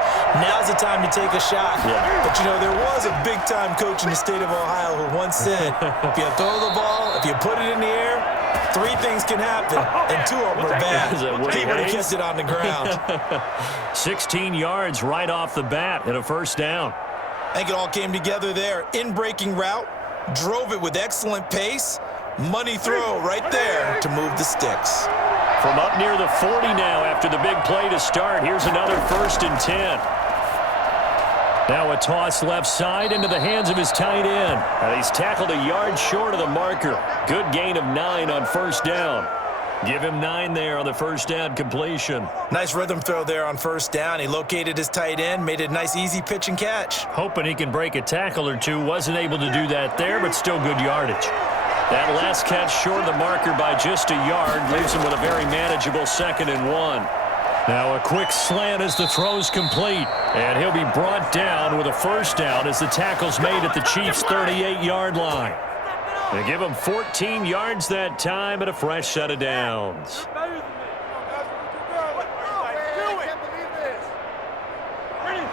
now's the time to take a shot. Yeah. But, you know, there was a big-time coach in the state of Ohio who once said, if you throw the ball, if you put it in the air, 3 things can happen, and 2 of them are bad. He would have kept it on the ground. 16 yards right off the bat and a first down. I think it all came together there. In-breaking route, drove it with excellent pace. Money throw right there to move the sticks. From up near the 40 now after the big play to start. Here's another 1st and 10. Now a toss left side into the hands of his tight end. And he's tackled a yard short of the marker. Good gain of 9 on first down. Give him 9 there on the first down completion. Nice rhythm throw there on first down. He located his tight end, made it a nice easy pitch and catch. Hoping he can break a tackle or two. Wasn't able to do that there, but still good yardage. That last catch short of the marker by just a yard leaves him with a very manageable 2nd and 1. Now a quick slant as the throw's complete. And he'll be brought down with a first down as the tackle's made at the Chiefs' 38-yard line. They give him 14 yards that time and a fresh set of downs.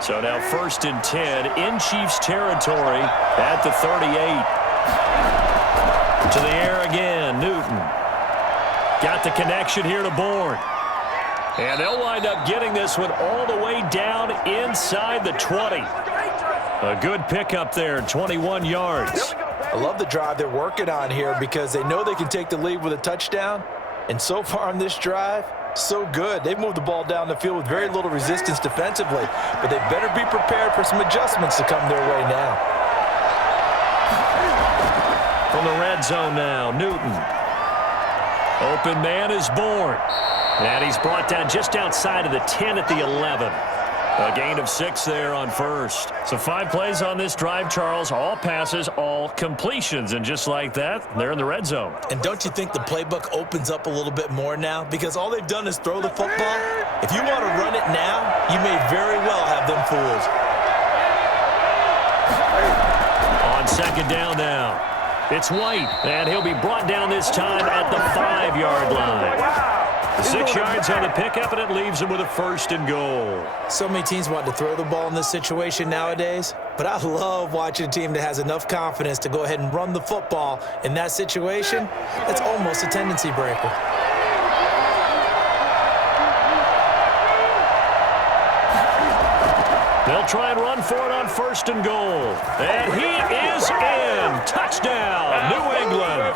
So now 1st and 10 in Chiefs territory at the 38. To the air again, Newton. Got the connection here to Bourne. And they'll wind up getting this one all the way down inside the 20. A good pickup there, 21 yards. I love the drive they're working on here because they know they can take the lead with a touchdown. And so far on this drive, so good. They've moved the ball down the field with very little resistance defensively. But they better be prepared for some adjustments to come their way now. From the red zone now, Newton. Open man is Bourne. And he's brought down just outside of the 10 at the 11. A gain of 6 there on first. So 5 plays on this drive, Charles. All passes, all completions. And just like that, they're in the red zone. And don't you think the playbook opens up a little bit more now? Because all they've done is throw the football. If you want to run it now, you may very well have them fooled. On 2nd down now. It's White, and he'll be brought down this time at the 5-yard line. 6 yards on the pickup, and it leaves him with a 1st and goal. So many teams want to throw the ball in this situation nowadays, but I love watching a team that has enough confidence to go ahead and run the football in that situation. That's almost a tendency breaker. They'll try and run for it on 1st and goal. And he is in. Touchdown, New England.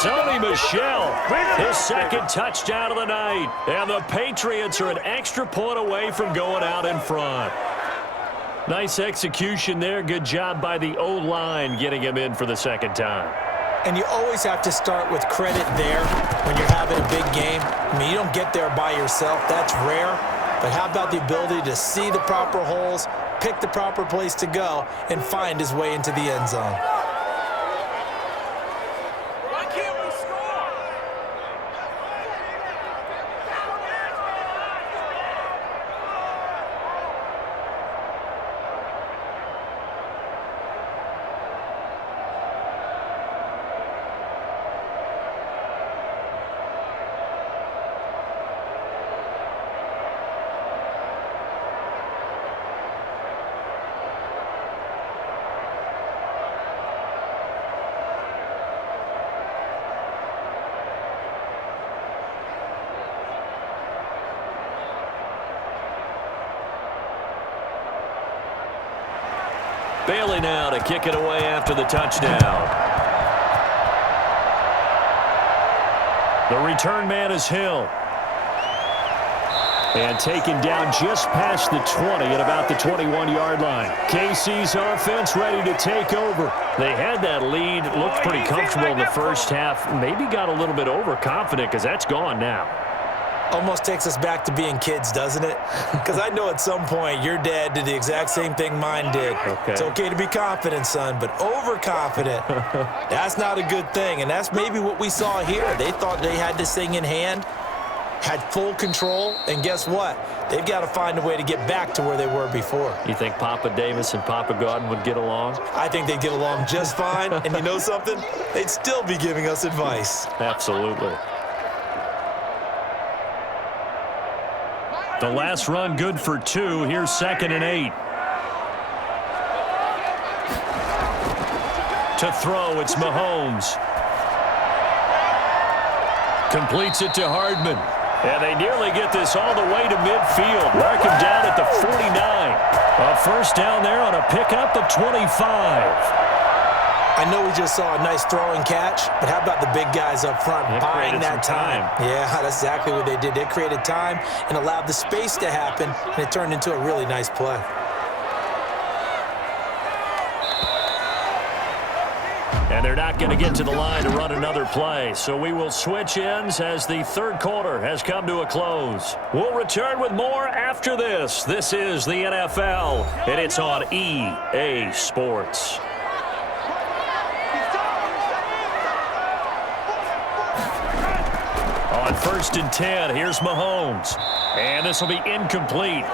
Sony Michel, his 2nd touchdown of the night. And the Patriots are an extra point away from going out in front. Nice execution there. Good job by the O-line getting him in for the 2nd time. And you always have to start with credit there when you're having a big game. I mean, you don't get there by yourself. That's rare. But how about the ability to see the proper holes, pick the proper place to go, and find his way into the end zone? Why can't we score? Bailey now to kick it away after the touchdown. The return man is Hill. And taken down just past the 20 at about the 21-yard line. KC's offense ready to take over. They had that lead, looked pretty comfortable in the first half, maybe got a little bit overconfident because that's gone now. Almost takes us back to being kids, doesn't it? Because I know at some point your dad did the exact same thing mine did. Okay. It's okay to be confident, son, but overconfident, that's not a good thing. And that's maybe what we saw here. They thought they had this thing in hand, had full control, and guess what? They've got to find a way to get back to where they were before. You think Papa Davis and Papa Godwin would get along? I think they'd get along just fine. And you know something? They'd still be giving us advice. Absolutely. The last run good for 2. Here's 2nd and 8. To throw, it's Mahomes. Completes it to Hardman. And they nearly get this all the way to midfield. Mark him down at the 49. A first down there on a pickup of 25. I know we just saw a nice throw and catch, but how about the big guys up front buying that time? Yeah, that's exactly what they did. They created time and allowed the space to happen, and it turned into a really nice play. And they're not going to get to the line to run another play. So we will switch ends as the third quarter has come to a close. We'll return with more after this. This is the NFL, and it's on EA Sports. On 1st and 10, here's Mahomes. And this will be incomplete.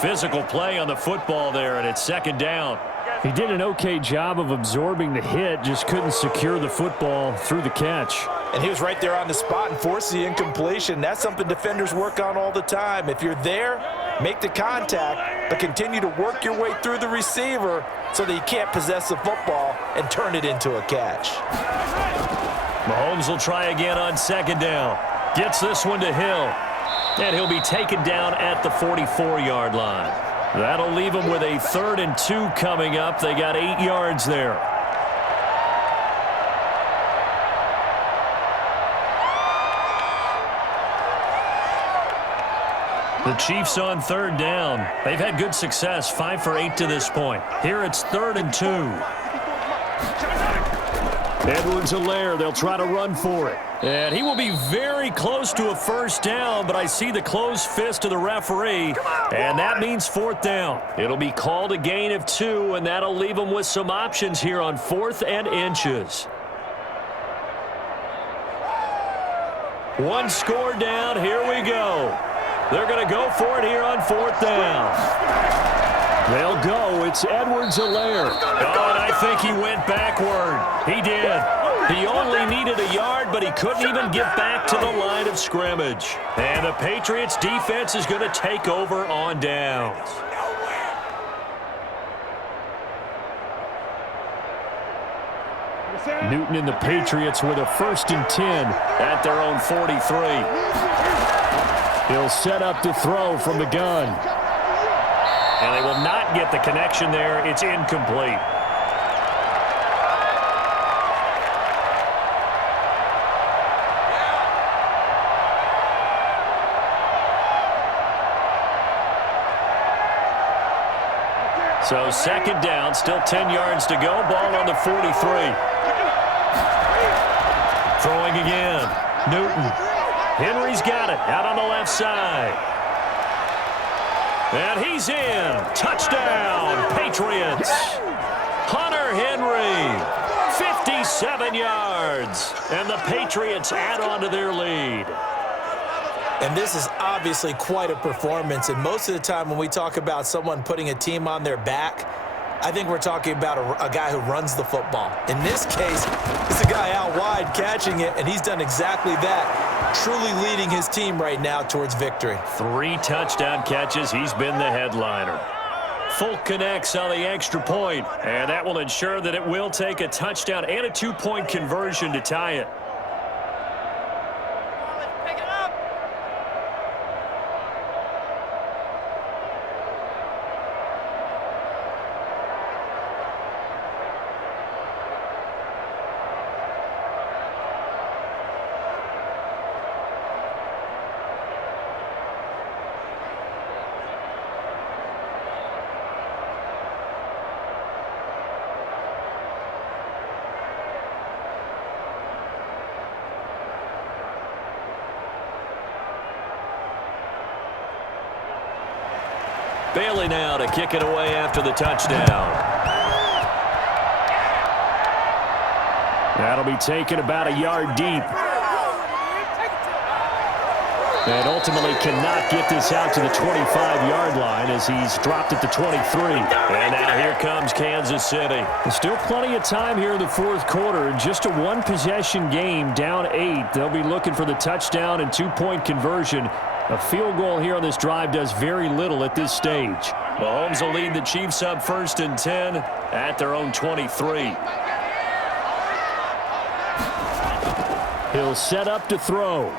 Physical play on the football there, and it's 2nd down. He did an okay job of absorbing the hit, just couldn't secure the football through the catch. And he was right there on the spot and forced the incompletion. That's something defenders work on all the time. If you're there, make the contact, but continue to work your way through the receiver so that you can't possess the football and turn it into a catch. Mahomes will try again on 2nd down. Gets this one to Hill. And he'll be taken down at the 44-yard line. That'll leave him with a 3rd and 2 coming up. They got 8 yards there. The Chiefs on 3rd down. They've had good success, 5 for 8 to this point. Here it's 3rd and 2. Edwards-Helaire, they'll try to run for it. And he will be very close to a first down, but I see the closed fist of the referee, and that means 4th down. It'll be called a gain of 2, and that'll leave them with some options here on 4th and inches. 1 score down. Here we go. They're going to go for it here on 4th down. They'll go. It's Edwards-Helaire. Oh, and I think he went backward. He did. He only needed a yard, but he couldn't even get back to the line of scrimmage. And the Patriots defense is going to take over on downs. Newton and the Patriots with a 1st and 10 at their own 43. He'll set up to throw from the gun. And they will not get the connection there. It's incomplete. So 2nd down, still 10 yards to go. Ball on the 43. Throwing again. Newton. Henry's got it out on the left side. And he's in. Touchdown, Patriots. Hunter Henry, 57 yards. And the Patriots add on to their lead. And this is obviously quite a performance. And most of the time when we talk about someone putting a team on their back, I think we're talking about a guy who runs the football. In this case, it's a guy out wide catching it, and he's done exactly that, truly leading his team right now towards victory. 3 touchdown catches. He's been the headliner. Folk connects on the extra point, and that will ensure that it will take a touchdown and a 2-point conversion to tie it. Bailey now to kick it away after the touchdown. That'll be taken about a yard deep. And ultimately cannot get this out to the 25-yard line as he's dropped at the 23. And now here comes Kansas City. Still plenty of time here in the fourth quarter. Just a one-possession game, down 8. They'll be looking for the touchdown and two-point conversion. A field goal here on this drive does very little at this stage. Mahomes will lead the Chiefs up 1st and 10 at their own 23. He'll set up to throw.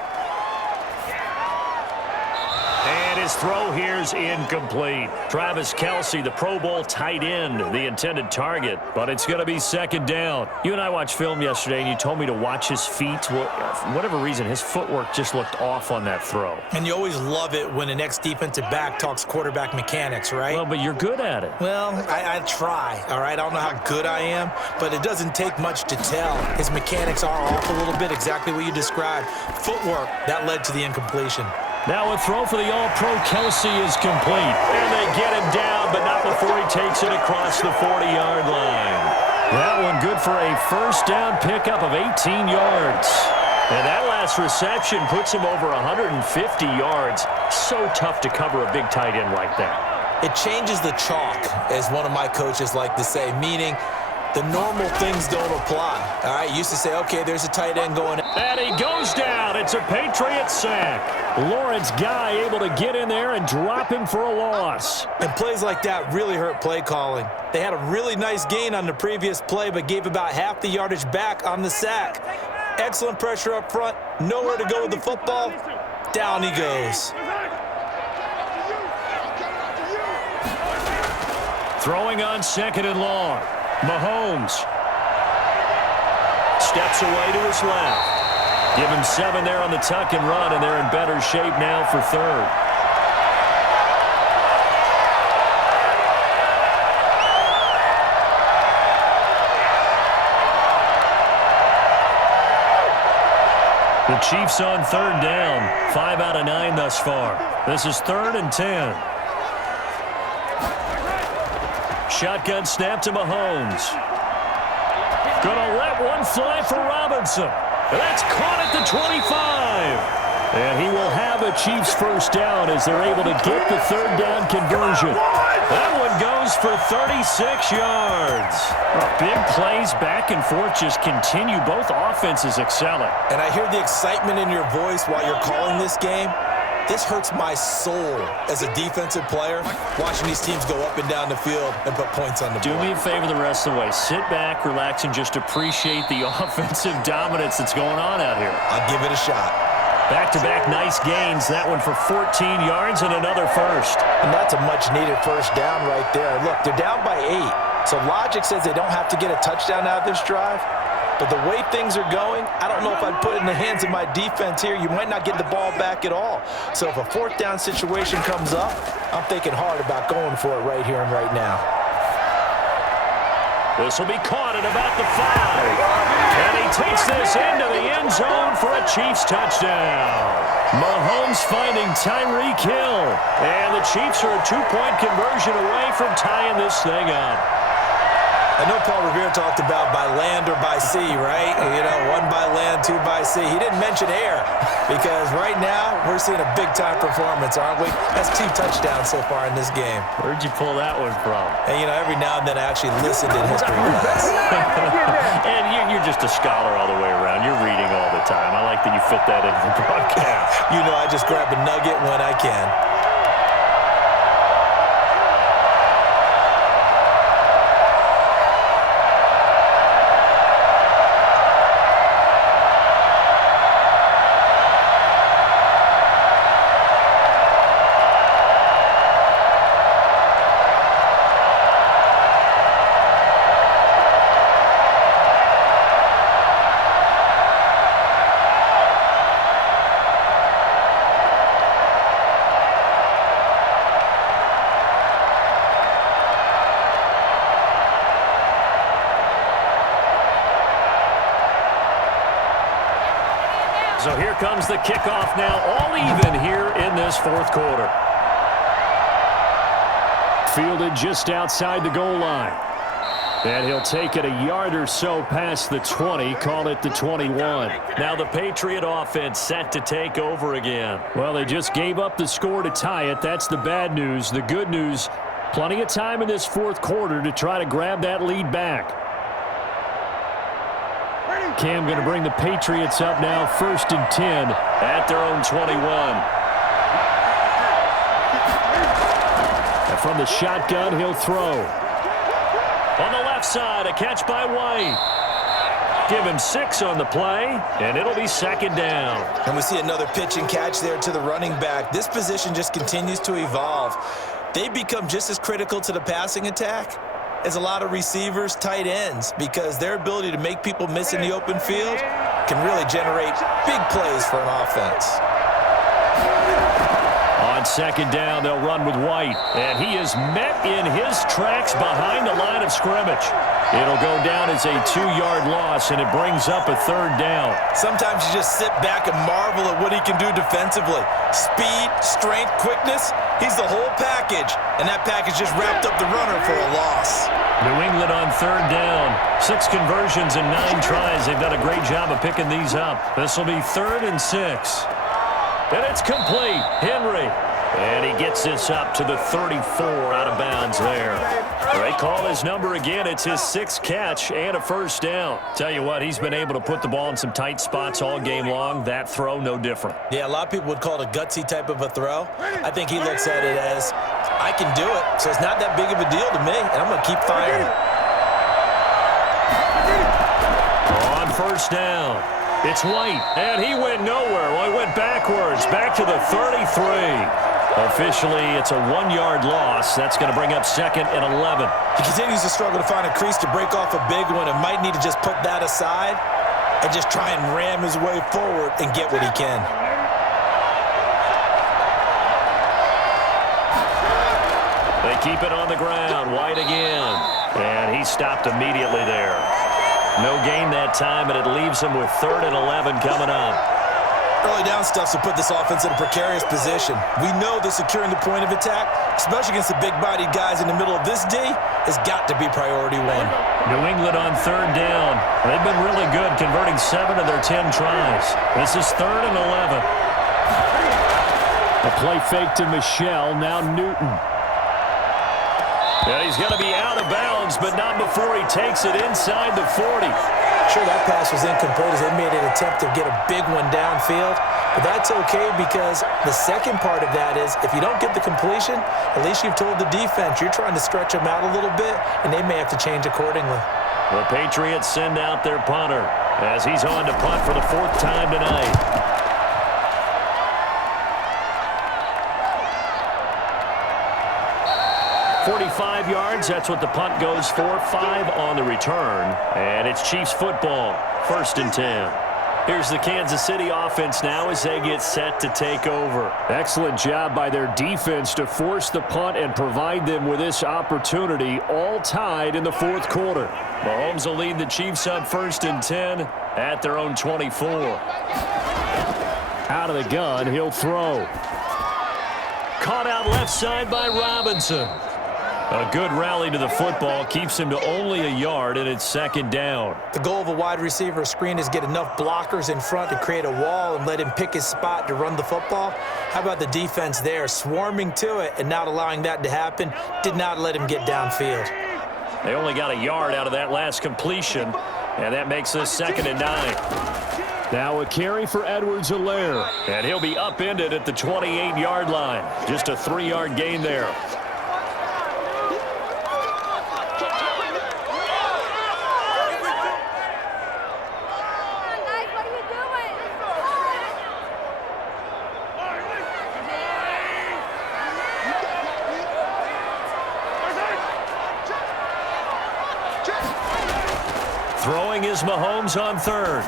And his throw here's incomplete. Travis Kelce, the Pro Bowl tight end, the intended target, but it's going to be 2nd down. You and I watched film yesterday, and you told me to watch his feet. Well, for whatever reason, his footwork just looked off on that throw. And you always love it when an ex-defensive back talks quarterback mechanics, right? Well, but you're good at it. Well, I try, all right? I don't know how good I am, but it doesn't take much to tell. His mechanics are off a little bit, exactly what you described. Footwork, that led to the incompletion. Now a throw for the All-Pro Kelce is complete. And they get him down, but not before he takes it across the 40-yard line. That one good for a first down pickup of 18 yards. And that last reception puts him over 150 yards. So tough to cover a big tight end like that. It changes the chalk, as one of my coaches like to say, meaning the normal things don't apply. All right, used to say, okay, there's a tight end going. And he goes down. It's a Patriots sack. Lawrence Guy able to get in there and drop him for a loss. And plays like that really hurt play calling. They had a really nice gain on the previous play, but gave about half the yardage back on the sack. Excellent pressure up front. Nowhere to go with the football. Down he goes. Throwing on 2nd and long. Mahomes steps away to his left. Give him 7 there on the tuck and run, and they're in better shape now for 3rd. The Chiefs on 3rd down. 5 out of 9 thus far. This is 3rd and 10. Shotgun snap to Mahomes. Gonna let one fly for Robinson. That's caught at the 25. And he will have a Chiefs first down as they're able to get the 3rd down conversion. That one goes for 36 yards. Big plays back and forth just continue. Both offenses excelling. And I hear the excitement in your voice while you're calling this game. This hurts my soul as a defensive player, watching these teams go up and down the field and put points on the board. Do me a favor the rest of the way. Sit back, relax, and just appreciate the offensive dominance that's going on out here. I'll give it a shot. Back-to-back nice gains. That one for 14 yards and another first. And that's a much-needed first down right there. Look, they're down by 8. So logic says they don't have to get a touchdown out of this drive. But the way things are going, I don't know if I'd put it in the hands of my defense here. You might not get the ball back at all. So if a 4th down situation comes up, I'm thinking hard about going for it right here and right now. This will be caught at about the 5. And he takes this into the end zone for a Chiefs touchdown. Mahomes finding Tyreek Hill. And the Chiefs are a 2-point conversion away from tying this thing up. I know Paul Revere talked about by land or by sea, right? You know, 1 by land, 2 by sea. He didn't mention air because right now we're seeing a big-time performance, aren't we? That's 2 touchdowns so far in this game. Where'd you pull that one from? And, you know, every now and then I actually listened in history class. And you're just a scholar all the way around. You're reading all the time. I like that you fit that into the broadcast. You know, I just grab a nugget when I can. So here comes the kickoff now, all even here in this fourth quarter. Fielded just outside the goal line. And he'll take it a yard or so past the 20, call it the 21. Now the Patriot offense set to take over again. Well, they just gave up the score to tie it. That's the bad news. The good news, plenty of time in this fourth quarter to try to grab that lead back. Cam going to bring the Patriots up now, 1st and 10. At their own 21. And from the shotgun, he'll throw. On the left side, a catch by White. Give him 6 on the play, and it'll be 2nd down. And we see another pitch and catch there to the running back. This position just continues to evolve. They become just as critical to the passing attack as a lot of receivers, tight ends, because their ability to make people miss in the open field can really generate big plays for an offense. On 2nd down, they'll run with White, and he is met in his tracks behind the line of scrimmage. It'll go down as a 2-yard loss, and it brings up a 3rd down. Sometimes you just sit back and marvel at what he can do defensively. Speed, strength, quickness, he's the whole package, and that package just wrapped up the runner for a loss. New England on 3rd down. 6 conversions and 9 tries. They've done a great job of picking these up. This will be 3rd and 6. And it's complete. Henry. And he gets this up to the 34 out of bounds there. They call his number again. It's his 6th catch and a 1st down. Tell you what, he's been able to put the ball in some tight spots all game long. That throw, no different. Yeah, a lot of people would call it a gutsy type of a throw. I think he looks at it as, I can do it, so it's not that big of a deal to me, and I'm going to keep firing. On 1st down. It's White, and he went nowhere. Well, he went backwards, back to the 33. Officially, it's a 1-yard loss. That's going to bring up 2nd and 11. He continues to struggle to find a crease to break off a big one and might need to just put that aside and just try and ram his way forward and get what he can. They keep it on the ground. White again. And he stopped immediately there. No gain that time, and it leaves him with 3rd and 11 coming up. Early down stuff to put this offense in a precarious position. We know that securing the point of attack, especially against the big-bodied guys in the middle of this D, has got to be priority 1. New England on 3rd down. They've been really good, converting 7 of their 10 tries. This is 3rd and 11. A play fake to Michelle, now Newton. And he's going to be out of bounds, but not before he takes it inside the 40. Sure, that pass was incomplete as they made an attempt to get a big one downfield. But that's okay because the second part of that is if you don't get the completion, at least you've told the defense you're trying to stretch them out a little bit, and they may have to change accordingly. The Patriots send out their punter as he's on to punt for the 4th time tonight. .45 yards, that's what the punt goes for. 5 on the return. And it's Chiefs football, 1st and 10. Here's the Kansas City offense now as they get set to take over. Excellent job by their defense to force the punt and provide them with this opportunity, all tied in the 4th quarter. Mahomes will lead the Chiefs up 1st and 10 at their own 24. Out of the gun, he'll throw. Caught out left side by Robinson. A good rally to the football keeps him to only a yard, and it's 2nd down. The goal of a wide receiver screen is get enough blockers in front to create a wall and let him pick his spot to run the football. How about the defense there, swarming to it and not allowing that to happen? Did not let him get downfield. They only got a yard out of that last completion, and that makes this 2nd and 9. Now a carry for Edwards-Helaire. And he'll be upended at the 28-yard line. Just a 3-yard gain there. Throwing is Mahomes on 3rd.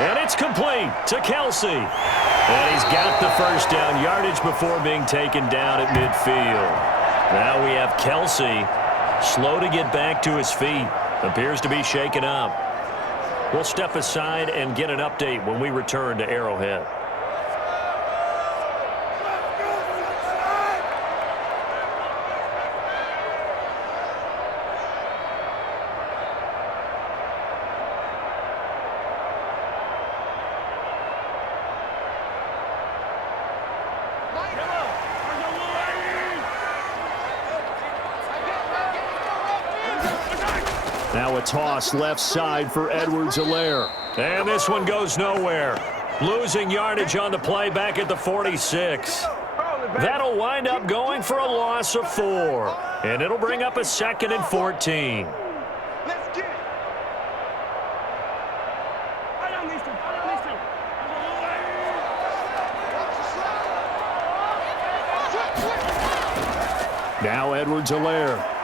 And it's complete to Kelsey. And he's got the 1st down, yardage before being taken down at midfield. Now we have Kelsey slow to get back to his feet. Appears to be shaken up. We'll step aside and get an update when we return to Arrowhead. Now a toss left side for Edwards-Helaire. And this one goes nowhere. Losing yardage on the play back at the 46. That'll wind up going for a loss of 4. And it'll bring up a 2nd and 14. Let's get it. I don't need to. Now Edwards-Helaire.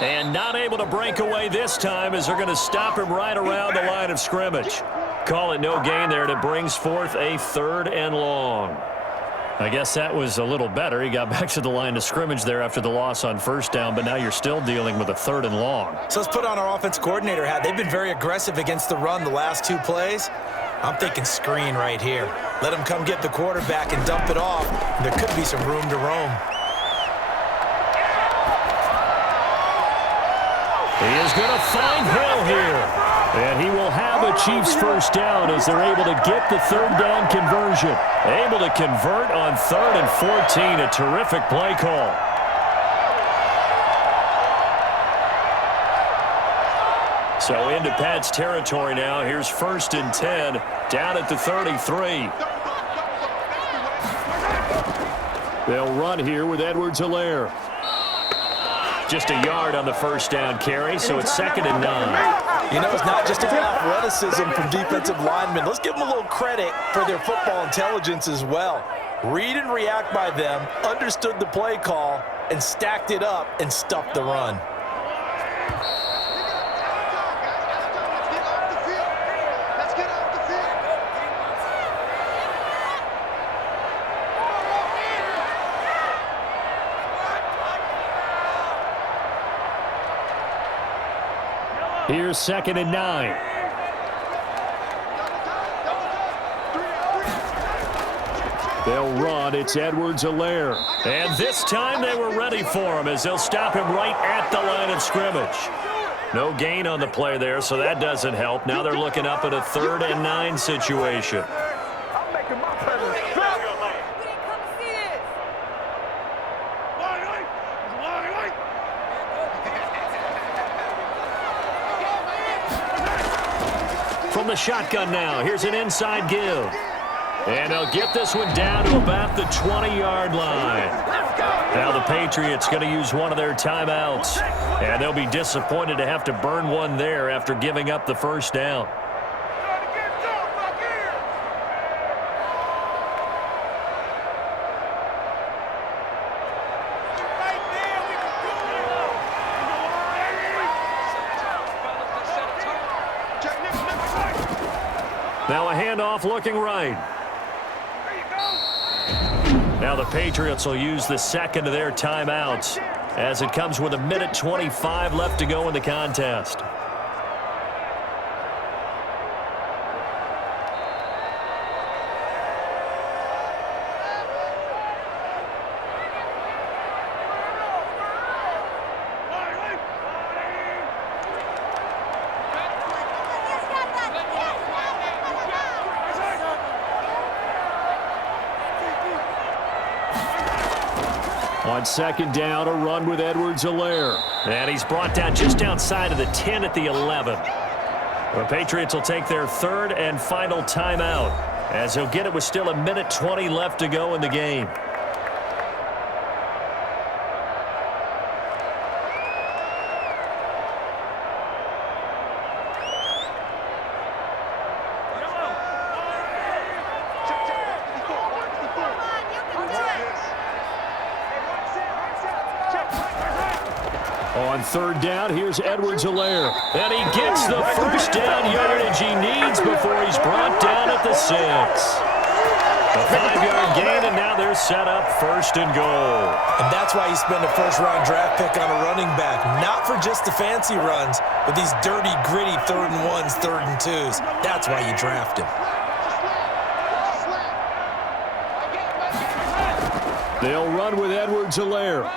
And not able to break away this time as they're going to stop him right around the line of scrimmage. Call it no gain there, and it brings forth a 3rd and long. I guess that was a little better. He got back to the line of scrimmage there after the loss on 1st down, but now you're still dealing with a 3rd and long. So let's put on our offense coordinator hat. They've been very aggressive against the run the last 2 plays. I'm thinking screen right here. Let him come get the quarterback and dump it off. There could be some room to roam. He is going to find Hill here. And he will have a Chiefs 1st down as they're able to get the 3rd down conversion. Able to convert on 3rd and 14. A terrific play call. So into Pat's territory now. Here's 1st and 10 down at the 33. They'll run here with Edwards-Helaire. Just a yard on the 1st down carry, so it's 2nd and 9. You know, it's not just about athleticism from defensive linemen. Let's give them a little credit for their football intelligence as well. Read and react by them, understood the play call, and stacked it up and stuffed the run. Here's 2nd and 9. They'll run. It's Edwards-Helaire. And this time they were ready for him as they'll stop him right at the line of scrimmage. No gain on the play there, so that doesn't help. Now they're looking up at a 3rd and 9 situation. I'm making my presence felt. From the shotgun now, here's an inside give. And they'll get this one down to about the 20-yard line. Now the Patriots going to use one of their timeouts. And they'll be disappointed to have to burn one there after giving up the 1st down. Now a handoff looking right. Now the Patriots will use the 2nd of their timeouts as it comes with 1:25 left to go in the contest. On 2nd down, a run with Edwards-Helaire. And he's brought down just outside of the 10 at the 11. The Patriots will take their 3rd and final timeout as they'll get it with still 1:20 left to go in the game. On 3rd down, here's Edwards-Helaire. And he gets the 1st down yardage he needs before he's brought down at the 6. A 5-yard gain, and now they're set up 1st and goal. And that's why you spend a 1st-round draft pick on a running back. Not for just the fancy runs, but these dirty, gritty 3rd and 1s, 3rd and 2s. That's why you draft him. They'll run with Edwards-Helaire.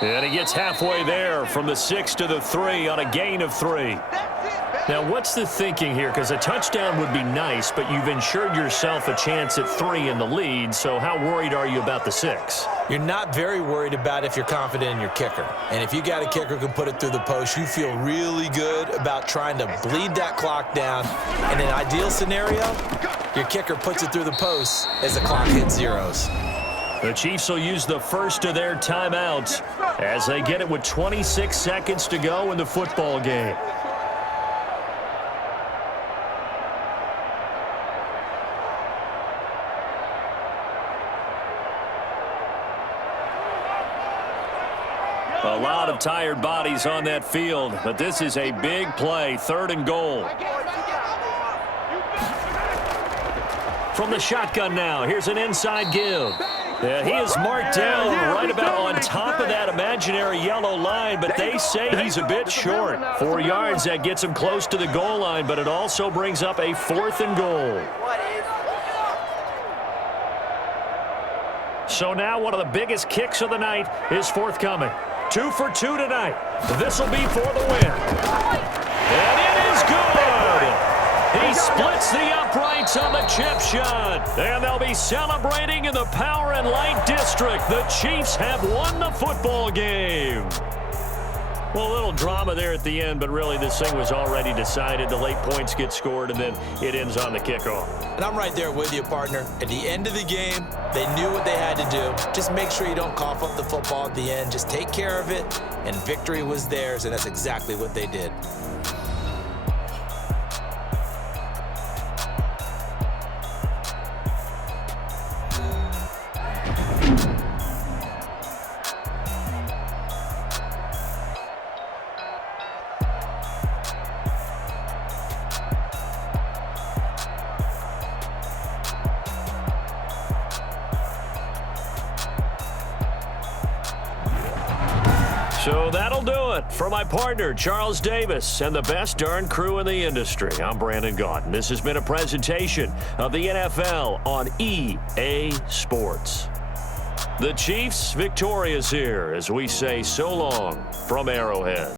And he gets halfway there from the 6 to the 3 on a gain of 3. That's it, baby. Now, what's the thinking here? Because a touchdown would be nice, but you've ensured yourself a chance at 3 in the lead, so how worried are you about the 6? You're not very worried about if you're confident in your kicker. And if you got a kicker who can put it through the post, you feel really good about trying to bleed that clock down. In an ideal scenario, your kicker puts it through the post as the clock hits zeros. The Chiefs will use the first of their timeouts as they get it with 26 seconds to go in the football game. A lot of tired bodies on that field, but this is a big play, 3rd and goal. From the shotgun now, here's an inside give. Yeah, he is marked down right about on top of that imaginary yellow line, but they say he's a bit short. 4 yards, that gets him close to the goal line, but it also brings up a 4th and goal. So now one of the biggest kicks of the night is forthcoming. 2 for 2 tonight. This will be for the win. And it is good. He splits the uprights on the chip shot. And they'll be celebrating in the Power and Light District. The Chiefs have won the football game. Well, a little drama there at the end, but really this thing was already decided. The late points get scored, and then it ends on the kickoff. And I'm right there with you, partner. At the end of the game, they knew what they had to do. Just make sure you don't cough up the football at the end. Just take care of it, and victory was theirs, and that's exactly what they did. So that'll do it for my partner, Charles Davis, and the best darn crew in the industry. I'm Brandon Gaudin. This has been a presentation of the NFL on EA Sports. The Chiefs victorious here as we say so long from Arrowhead.